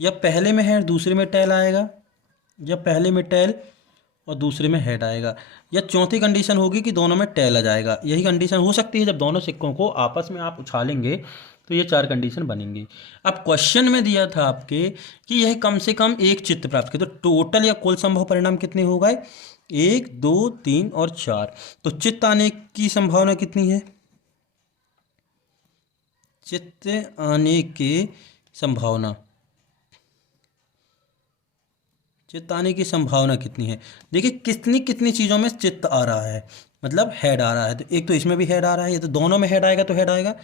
या पहले में हेड दूसरे में टेल आएगा, या पहले में टेल और दूसरे में हेड आएगा, या चौथी कंडीशन होगी कि दोनों में टेल आ जाएगा। यही कंडीशन हो सकती है जब दोनों सिक्कों को आपस में आप उछालेंगे, तो ये 4 कंडीशन बनेंगी। अब क्वेश्चन में दिया था आपके कि यह कम से कम एक चित्त प्राप्त करे, तो टोटल या कुल संभव परिणाम कितने हो गए, 1 2 3 और 4। तो चित्त आने की संभावना कितनी है, चित्त आने की संभावना कितनी है। देखिए कितनी कितनी चीज़ों में चित्त आ रहा है, मतलब हेड आ रहा है। तो एक तो इसमें भी हेड आ रहा है, ये तो दोनों में हेड आएगा तो हेड आएगा।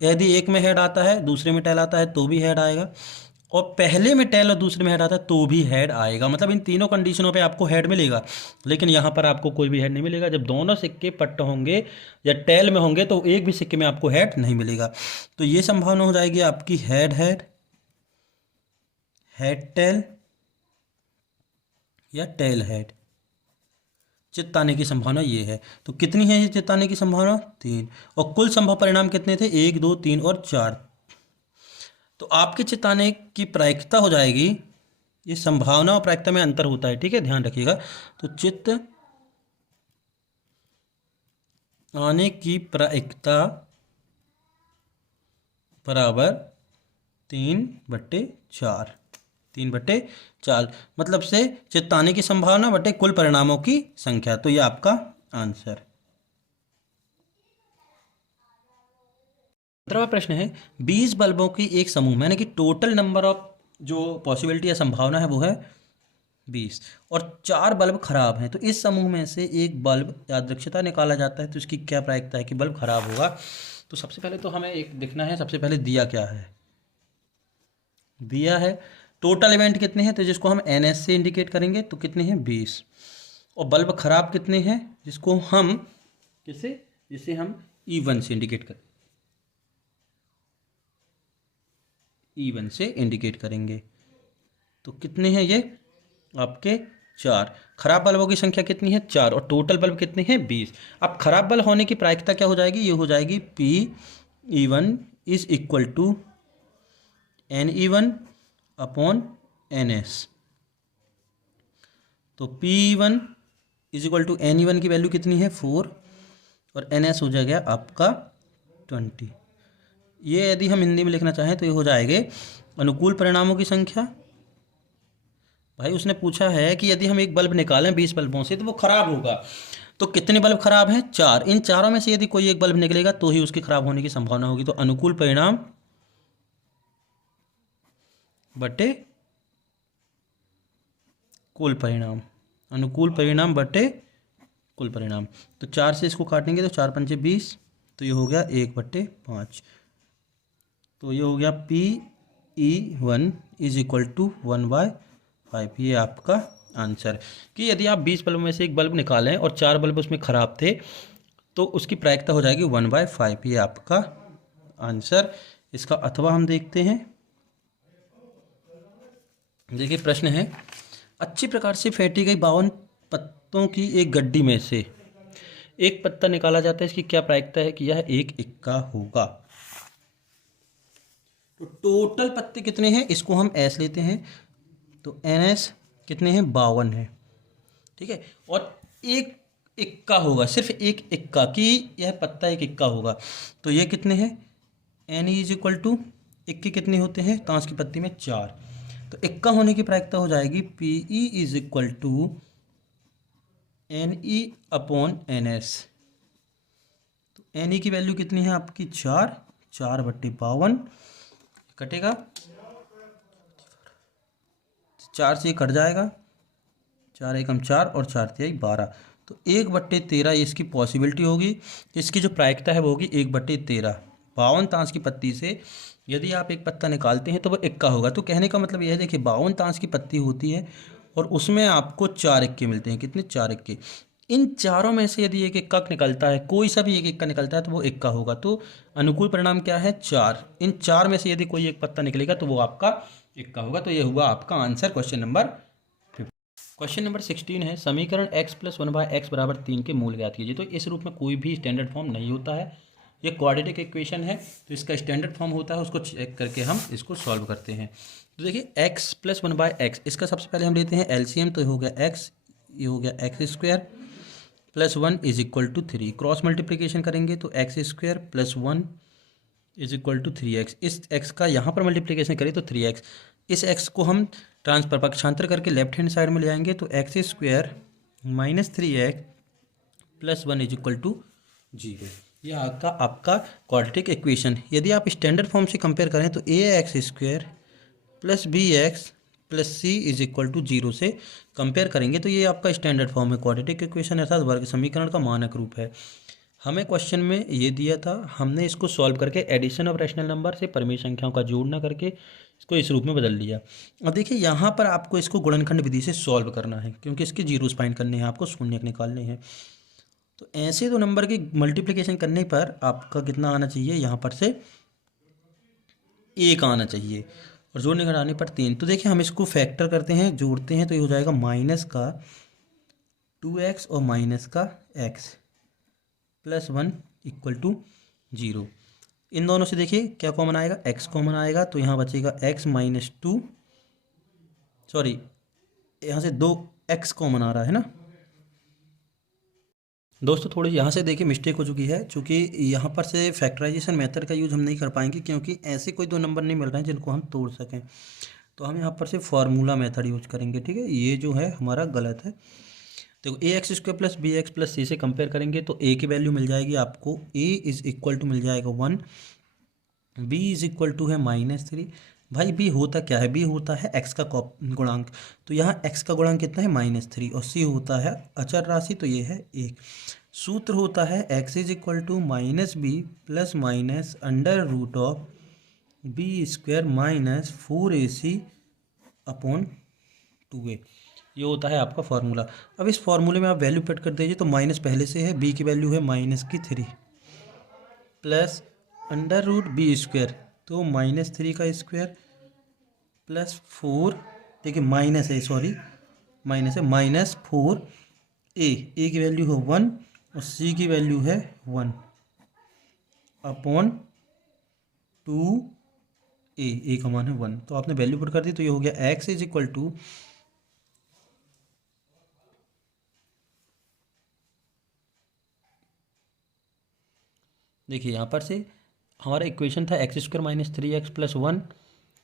यदि एक में हेड आता है दूसरे में टेल आता है तो भी हेड आएगा, और पहले में टेल और दूसरे में हेड आता है तो भी हेड आएगा। मतलब इन तीनों कंडीशनों पे आपको हेड मिलेगा, लेकिन यहाँ पर आपको कोई भी हेड नहीं मिलेगा। जब दोनों सिक्के पट्ट होंगे या टेल में होंगे तो एक भी सिक्के में आपको हेड नहीं मिलेगा। तो ये संभावना हो जाएगी आपकी हेड टेल या टेल हेड। चित्त आने की संभावना ये है। तो कितनी है ये चित्त आने की संभावना, 3। और कुल संभव परिणाम कितने थे, 1 2 3 और 4। तो आपके चित्त आने की प्रायिकता हो जाएगी, ये संभावना और प्रायिकता में अंतर होता है, ठीक है, ध्यान रखिएगा। तो चित्त आने की प्रायिकता बराबर 3/4। 3/4 मतलब से चित्ताने की संभावना बटे कुल परिणामों की संख्या। तो ये आपका आंसर। 15वां प्रश्न है 20 बल्बों की एक समूह में, यानी कि टोटल नंबर ऑफ जो पॉसिबिलिटी या संभावना है वो है 20, और 4 बल्ब खराब हैं। तो इस समूह में से एक बल्ब यादृच्छिकता निकाला जाता है, तो इसकी क्या प्रायिकता है कि बल्ब खराब होगा। तो सबसे पहले तो हमें एक देखना है, सबसे पहले दिया क्या है। दिया है टोटल इवेंट कितने हैं, तो जिसको हम NS से इंडिकेट करेंगे तो कितने हैं 20, और बल्ब खराब कितने हैं जिसको हम किसे जिसे हम E1 से इंडिकेट करें, E1 से इंडिकेट करेंगे। तो कितने हैं ये आपके 4। खराब बल्बों की संख्या कितनी है 4, और टोटल बल्ब कितने हैं 20। अब खराब बल्ब होने की प्रायिकता क्या हो जाएगी, ये हो जाएगी PE1 is equal to NE1 upon NS। तो PE1 is equal to NE1 की वैल्यू कितनी है 4, और NS हो जाएगा आपका 20। ये यदि हम हिंदी में लिखना चाहें तो ये हो जाएंगे अनुकूल परिणामों की संख्या। भाई उसने पूछा है कि यदि हम एक बल्ब निकालें 20 बल्बों से तो वो खराब होगा, तो कितने बल्ब खराब हैं 4। इन चारों में से यदि कोई एक बल्ब निकलेगा तो ही उसके खराब होने की संभावना होगी। तो अनुकूल परिणाम बटे कुल परिणाम, अनुकूल परिणाम बटे कुल परिणाम। तो 4 से इसको काटेंगे तो 4 पंचे 20, तो ये हो गया 1/5। तो ये हो गया PE1 इज इक्वल टू 1/5। ये आपका आंसर। कि यदि आप 20 बल्ब में से एक बल्ब निकालें और 4 बल्ब उसमें ख़राब थे तो उसकी प्रायिकता हो जाएगी 1/5। ये आपका आंसर। इसका अथवा हम देखते हैं। देखिए प्रश्न है अच्छी प्रकार से फेंटी गई 52 पत्तों की एक गड्डी में से एक पत्ता निकाला जाता है, इसकी क्या प्रायिकता है कि यह एक इक्का होगा। तो टोटल पत्ते कितने हैं इसको हम S लेते हैं, तो NS कितने हैं 52 है, ठीक है। और एक इक्का होगा, सिर्फ एक इक्का कि यह पत्ता एक इक्का होगा, तो ये कितने हैं NE इज इक्वल टू इक्के कितने होते हैं कांच की पत्ती में 4। तो इक्का होने की प्रायिकता हो जाएगी PE is equal to NE upon NS। तो NE की वैल्यू कितनी है आपकी 4, 4/52 कटेगा, 4 से कट जाएगा, 4 एकम 4 और 4 तिहाई 12। तो 1/13 इसकी पॉसिबिलिटी होगी। इसकी जो प्रायिकता है वो होगी 1/13। 52 तांस की पत्ती से यदि आप एक पत्ता निकालते हैं तो वो इक्का होगा। तो कहने का मतलब यह है, देखिए 52 तांस की पत्ती होती है और उसमें आपको 4 इक्के मिलते हैं। कितने 4 इक्के। इन चारों में से यदि एक इक्का निकलता है, कोई सा भी एक इक्का निकलता है तो वो इक्का होगा। तो अनुकूल परिणाम क्या है 4। इन 4 में से यदि कोई एक पत्ता निकलेगा तो वो आपका इक्का होगा। तो ये हुआ आपका answer question number 15। Question number 16 है समीकरण x + 1/x बराबर 3 के मूल ज्ञात कीजिए। तो इस रूप में कोई भी स्टैंडर्ड फॉर्म नहीं होता है, ये क्वाड्रेटिक इक्वेशन है तो इसका स्टैंडर्ड फॉर्म होता है, उसको चेक करके हम इसको सॉल्व करते हैं। तो देखिए x + 1/x, इसका सबसे पहले हम लेते हैं एलसीएम। तो ये हो गया x, ये हो गया x² + 1 is equal to 3। Cross multiplication करेंगे तो x² + 1 is equal to 3x। इस x का यहाँ पर मल्टीप्लिकेशन करें तो 3x। इस x को हम ट्रांसफर पक्षांतर करके लेफ्ट हैंड साइड में ले आएंगे तो x² - 3x + 1 is equal to 0। यह आपका क्वाड्रेटिक इक्वेशन। यदि आप स्टैंडर्ड फॉर्म से कंपेयर करें तो ax² + bx + c is equal to 0 से कंपेयर करेंगे तो ये आपका स्टैंडर्ड फॉर्म है क्वाड्रेटिक इक्वेशन, अर्थात वर्ग समीकरण का मानक रूप है। हमें क्वेश्चन में ये दिया था, हमने इसको सॉल्व करके एडिशन ऑफ रैशनल नंबर से परिमेय संख्याओं का जोड़ना करके इसको इस रूप में बदल लिया। अब देखिए यहाँ पर आपको इसको गुणनखंड विधि से सॉल्व करना है क्योंकि इसके जीरोस फाइंड करने हैं, आपको शून्य निकालने हैं। तो ऐसे तो नंबर की मल्टीप्लिकेशन करने पर आपका कितना आना चाहिए, यहाँ पर से 1 आना चाहिए और जोड़ने घटाने पर 3। तो देखिए हम इसको फैक्टर करते हैं, जोड़ते हैं तो ये हो जाएगा माइनस का 2x और माइनस का x + 1 इक्वल टू 0। इन दोनों से देखिए क्या कॉमन आएगा, x कॉमन आएगा तो यहाँ बचेगा x - 2, सॉरी यहाँ से 2x कॉमन आ रहा है ना, दोस्तों थोड़ी यहाँ से देखिए मिस्टेक हो चुकी है, चूँकि यहाँ पर से फैक्टराइजेशन मेथड का यूज़ हम नहीं कर पाएंगे, क्योंकि ऐसे कोई दो नंबर नहीं मिल रहे हैं जिनको हम तोड़ सकें। तो हम यहाँ पर से फार्मूला मेथड यूज करेंगे, ठीक है। ये जो है हमारा गलत है। देखो a x square plus b x plus c से कंपेयर करेंगे तो ए की वैल्यू मिल जाएगी आपको, ए इज इक्वल टू मिल जाएगा 1, बी इज इक्वल टू है -3। भाई बी होता क्या है, बी होता है एक्स का गुणांक, तो यहाँ एक्स का गुणांक कितना है -3, और सी होता है अचर राशि, तो ये है 1। सूत्र होता है x is equal to -b plus minus under root of b square -4ac upon 2a। ये होता है आपका फार्मूला। अब इस फार्मूले में आप वैल्यू पुट कर दीजिए, तो माइनस पहले से है, बी की वैल्यू है -3 plus under root b square, तो -3 का स्क्वायर प्लस 4, देखिए माइनस है, सॉरी माइनस है, -4 ए की वैल्यू है 1 और सी की वैल्यू है 1 अपॉन 2 ए का मान है 1। तो आपने वैल्यू पुट कर दी, तो ये हो गया एक्स इज इक्वल टू देखिए यहाँ पर से हमारा इक्वेशन था एक्स स्क्वायर -3x प्लस 1।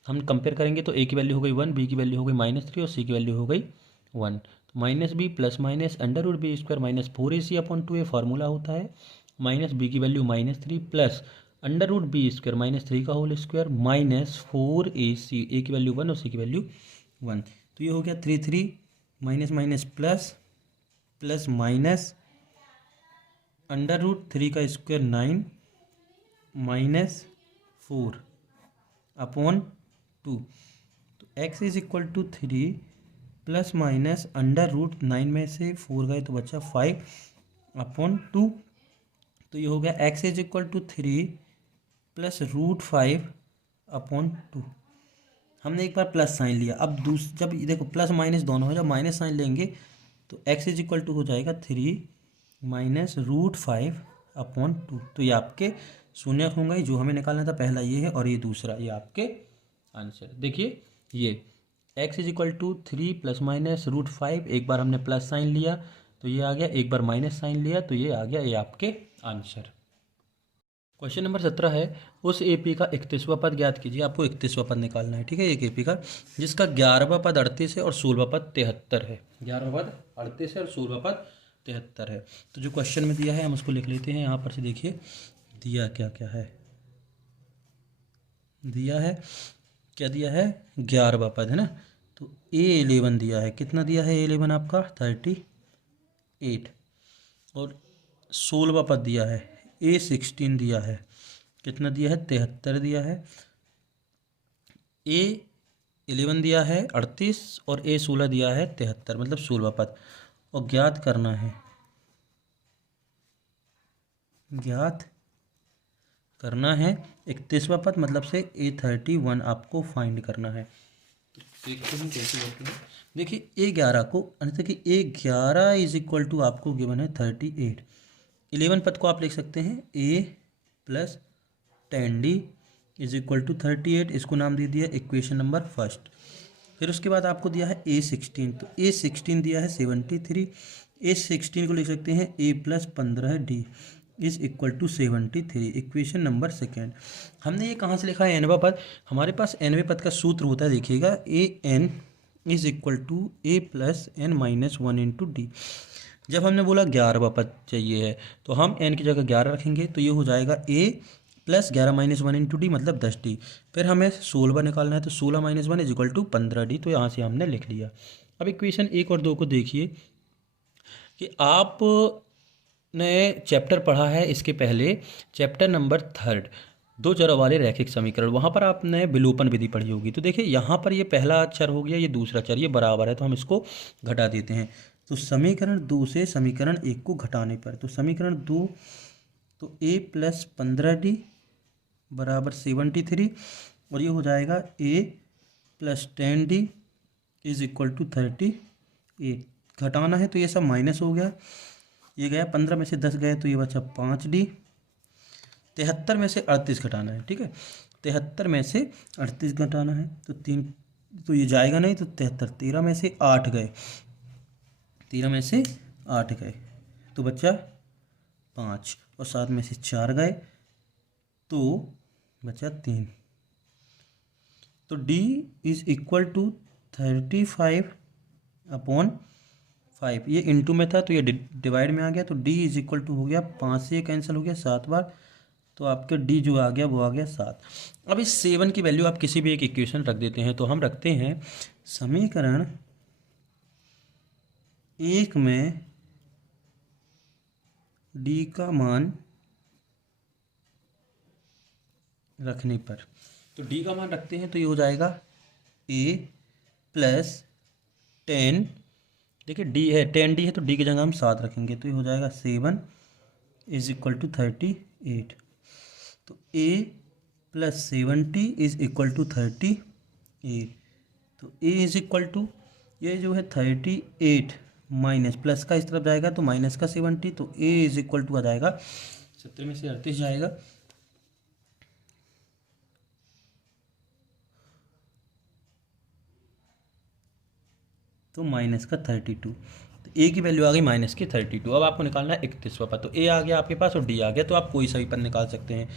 हम कंपेयर करेंगे तो ए की वैल्यू हो गई 1, बी की वैल्यू हो गई -3 और सी की वैल्यू हो गई 1। तो -b plus minus under root b square -4ac upon 2a formula होता है, माइनस बी की value -3 plus under root b square -3 का होल स्क्वायर -4ac, ए की वैल्यू 1 और सी की वैल्यू 1। तो ये हो गया 3 minus minus plus plus minus under root 3 का स्क्वायर 9 -4 अपॉन 2। तो x is equal to 3 plus minus under root 9 में से 4 गए तो बचा 5 अपॉन 2। तो ये हो गया x is equal to 3 plus root 5 upon 2। हमने एक बार प्लस साइन लिया, अब जब देखो प्लस माइनस दोनों है, जब माइनस साइन लेंगे तो x इज इक्वल टू हो जाएगा 3 माइनस रूट 5 अपॉन 2। तो ये आपके शून्य होंगे, जो हमें निकालना था पहला ये है और ये दूसरा, ये आपके आंसर। देखिए ये x is equal to 3 plus minus root 5, एक बार हमने प्लस साइन लिया तो ये आ गया, एक बार माइनस साइन लिया तो ये आ गया, ये आपके आंसर। क्वेश्चन नंबर 17 है, उस एपी का 31वां पद ज्ञात कीजिए। आपको 31वां पद निकालना है, ठीक है, एक एपी का जिसका 11वां पद 38 है और 16वां पद 73 है। 11वां पद 38 है और 16वां पद 73 है। तो जो क्वेश्चन में दिया है हम उसको लिख लेते हैं। यहाँ पर से देखिए दिया क्या क्या है, दिया है क्या, दिया है 11वां पद है ना, तो A11 दिया है, कितना दिया है A11 आपका 38, और 16वां पद दिया है A16 दिया है, कितना दिया है 73 दिया है, A11 दिया है 38 और A16 दिया है 73, मतलब 16वां पद। और ज्ञात करना है, ज्ञात करना है 31वां पद, मतलब से A31 आपको फाइंड करना है। तो देखते हैं कैसे करते हैं। देखिए A11 को, देखिए A11 इज इक्वल टू आपको गिवन है 38। 11 पद को आप लिख सकते हैं A plus 10D is equal to 38, इसको नाम दे दिया इक्वेशन नंबर फर्स्ट। फिर उसके बाद आपको दिया है A16, तो A16 दिया है 73, A16 को लिख सकते हैं A plus 15D is equal to 73, equation number second. हमने ये कहाँ से लिखा है एनवा पद, हमारे पास एनवे पद का सूत्र होता है, देखिएगा AN is equal to A plus N minus 1 into D। जब हमने बोला 11वां पद चाहिए है तो हम n की जगह 11 रखेंगे, तो ये हो जाएगा A plus 11 minus 1 into D, मतलब 10D। फिर हमें 16वां निकालना है, तो 16 minus 1 is equal to 15D, तो यहाँ से हमने लिख लिया। अब इक्वेशन 1 और 2 को देखिए कि आप ने चैप्टर पढ़ा है इसके पहले, चैप्टर नंबर 3 दो चरों वाले रैखिक समीकरण, वहाँ पर आपने विलोपन विधि पढ़ी होगी। तो देखिए यहाँ पर ये पहला चर हो गया, ये दूसरा चर, ये बराबर है, तो हम इसको घटा देते हैं। तो समीकरण 2 से समीकरण 1 को घटाने पर, तो समीकरण 2, तो A प्लस 15D बराबर 73, और ये हो जाएगा A plus 10D is equal to 38। घटाना है तो ये सब माइनस हो गया, ये गया 15 में से 10 गए तो ये बचा 5D। 73 में से 38 घटाना है, ठीक है, 73 में से 38 घटाना है, तो 3, तो ये जाएगा नहीं, तो 73, 13 में से 8 गए, 13 में से 8 गए तो बच्चा 5 और 7 में से 4 गए तो बचा 3। तो D इज इक्वल टू 35/5। ये इंटू में था तो ये डिवाइड में आ गया, तो D इज इक्वल टू हो गया 5 से ये कैंसिल हो गया 7 बार, तो आपके D जो आ गया वो आ गया 7। अब इस 7 की वैल्यू आप किसी भी एक इक्वेशन रख देते हैं, तो हम रखते हैं समीकरण 1 में D का मान रखने पर, तो D का मान रखते हैं तो ये हो जाएगा A प्लस 10, देखिए D है 10D है तो D की जगह हम 7 रखेंगे, तो ये हो जाएगा 7 इज इक्वल टू 38। तो A plus 70 is equal to 38। तो A इज इक्वल टू ये जो है 38 माइनस प्लस का इस तरफ जाएगा तो माइनस का 70, तो A इज इक्वल टू आ जाएगा 70 में से 38 जाएगा तो माइनस का 32। तो ए की वैल्यू आ गई माइनस की 32। अब आपको निकालना है 31वां पद, तो ए आ गया आपके पास और डी आ गया, तो आप कोई सा भी पद निकाल सकते हैं।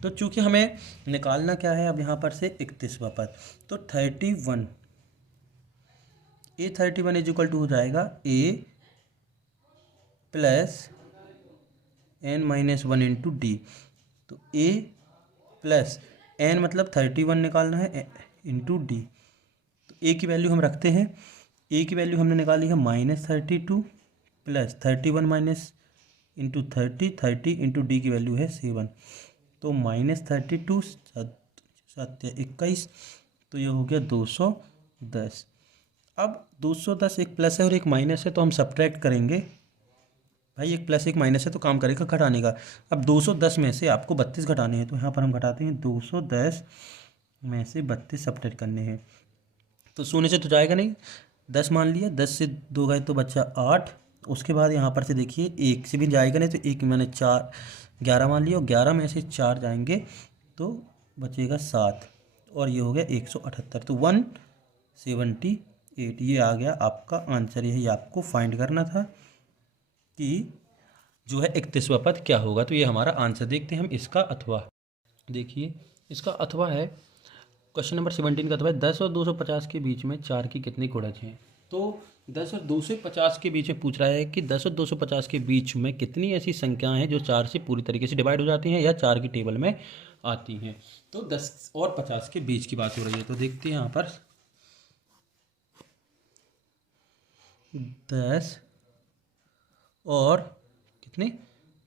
तो चूंकि हमें निकालना क्या है अब यहाँ पर से 31वां पद, तो 31 ए 31 इज इक्वल टू हो जाएगा a plus n minus 1 into d. तो ए प्लस एन मतलब 31 निकालना है इंटू डी। तो ए की वैल्यू हम रखते हैं, ए की वैल्यू हमने निकाली है -32 plus 31 minus into 30 into D की वैल्यू है 7, तो -32 7 21, तो ये हो गया 210। अब 210 एक प्लस है और एक माइनस है, तो हम सब्ट्रैक्ट करेंगे भाई, एक प्लस एक माइनस है तो काम करेगा घटाने का। अब 210 में से आपको 32 घटाने हैं, तो यहाँ पर हम घटाते हैं 210 में से 32 सब्ट्रैक्ट करने हैं, तो शून्य से तो जाएगा नहीं, 10 मान लिया, 10 से 2 गए तो बच्चा 8। उसके बाद यहाँ पर से देखिए 1 से भी जाएगा नहीं, तो 1 मैंने 4 11 मान लिया, और 11 में से 4 जाएंगे तो बचेगा 7, और ये हो गया 178, तो 178। ये आ गया आपका आंसर। यही आपको फाइंड करना था कि जो है 31वां पद क्या होगा, तो ये हमारा आंसर। देखते हैं हम इसका अथवा। देखिए इसका अथवा है क्वेश्चन नंबर 17 का अथवा 10 और 250 के बीच में 4 की कितनी गुणज हैं। तो 10 और 250 के बीच में पूछ रहा है कि 10 और 250 के बीच में कितनी ऐसी संख्याएं हैं जो 4 से पूरी तरीके से डिवाइड हो जाती हैं या 4 की टेबल में आती हैं। तो 10 और 50 के बीच की बात हो रही है, तो देखते हैं यहाँ पर 10 और कितने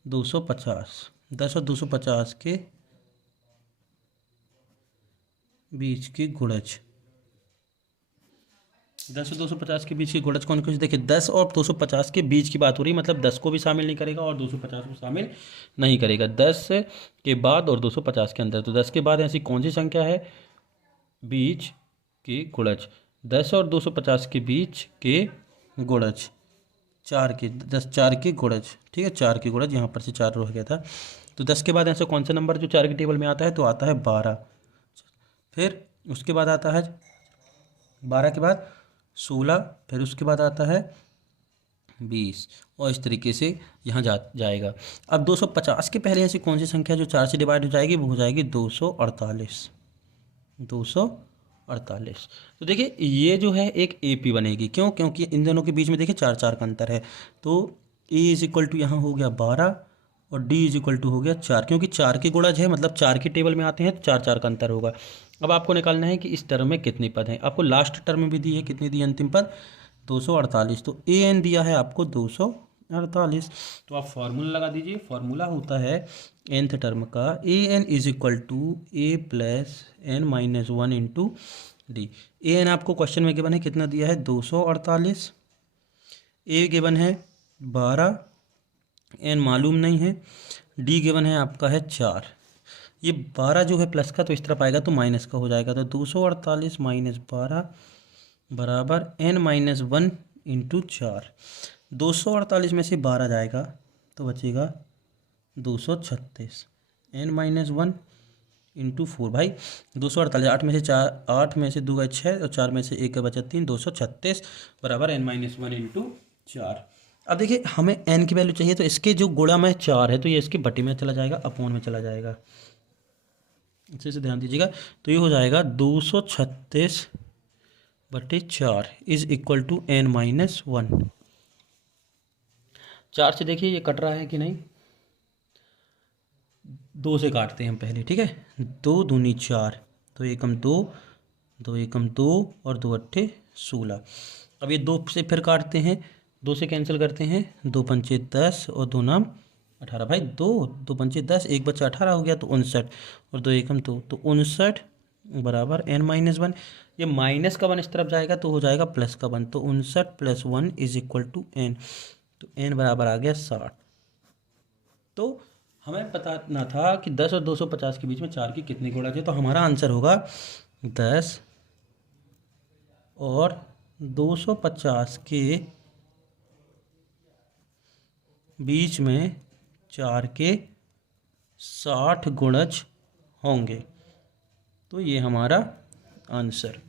250, 10 और 250 के बीच की गुणज, 10 और 250 के बीच की गुणज कौन कौन सी। देखिए 10 और 250 के बीच की बात हो रही है, मतलब 10 को भी शामिल नहीं करेगा और 250 को शामिल नहीं करेगा। 10 के बाद और 250 के अंदर, तो 10 के बाद ऐसी कौन सी संख्या है बीच की गुणज। 10 और 250 के बीच के गुणज 4 के 10 4 के गुणज, ठीक है 4 के गुणज, यहाँ पर से 4 रह गया था। तो 10 के बाद ऐसा कौन सा नंबर जो 4 की टेबल में आता है, तो आता है 12। फिर उसके बाद आता है 12 के बाद 16, फिर उसके बाद आता है 20, और इस तरीके से यहाँ जाएगा। अब 250 के पहले ऐसी कौन सी संख्या जो 4 से डिवाइड हो जाएगी, वो हो जाएगी 248। 248। तो देखिए ये जो है एक AP बनेगी, क्यों, क्योंकि इन दोनों के बीच में देखिए 4 4 का अंतर है। तो A इज इक्वल टू यहाँ हो गया 12 और D इज इक्वल टू हो गया 4, क्योंकि 4 के गुणज है मतलब 4 की टेबल में आते हैं तो 4 4 का अंतर होगा। अब आपको निकालना है कि इस टर्म में कितने पद हैं। आपको लास्ट टर्म में भी दी है, कितनी दी अंतिम पद 248, तो AN दिया है आपको 248, तो आप फार्मूला लगा दीजिए। फार्मूला होता है nth टर्म का AN is equal to A plus N minus 1 into D. AN आपको क्वेश्चन में गिवन है, कितना दिया है 248, A गिवन है 12, N मालूम नहीं है, D गिवन है आपका है 4। ये 12 जो है प्लस का तो इस तरफ आएगा तो माइनस का हो जाएगा, तो 248 माइनस 12 बराबर N माइनस 1 इंटू 4। 248 में से 12 जाएगा तो बचेगा 236, N माइनस 1 इंटू 4। भाई 248, 8 में से 4, 8 में से 2 गए 6 और 4 में से 1 का बचा 3, 236 बराबर N माइनस 1 इंटू 4। अब देखिए हमें n की वैल्यू चाहिए, तो इसके जो गुणा में 4 है तो ये इसके बटे में चला जाएगा, अपॉन में चला जाएगा। अच्छे से ध्यान दीजिएगा। तो ये हो जाएगा 236/4 इज इक्वल टू n-1। 4 से देखिए ये कट रहा है कि नहीं, 2 से काटते हैं हम पहले, ठीक है। 2 दूनी 4, तो एकम 2, 2 एकम 2 और 2 अट्ठे 16। अब ये 2 से फिर काटते हैं, 2 से कैंसिल करते हैं, 2 पंचे 10 और 2 नाम 18। भाई 2 पंचे 10, 1 बच्चा 18 हो गया, तो 59 और 2 एकम 2, तो 59 बराबर n-1। ये माइनस का 1 इस तरफ जाएगा तो हो जाएगा प्लस का 1, तो 59 + 1 इज इक्वल टू n। तो n बराबर आ गया 60। तो हमें पता ना था कि 10 और 250 के बीच में 4 की कितनी गुणज है, तो हमारा आंसर होगा 10 और 250 के बीच में 4 के 60 गुणज होंगे। तो ये हमारा आंसर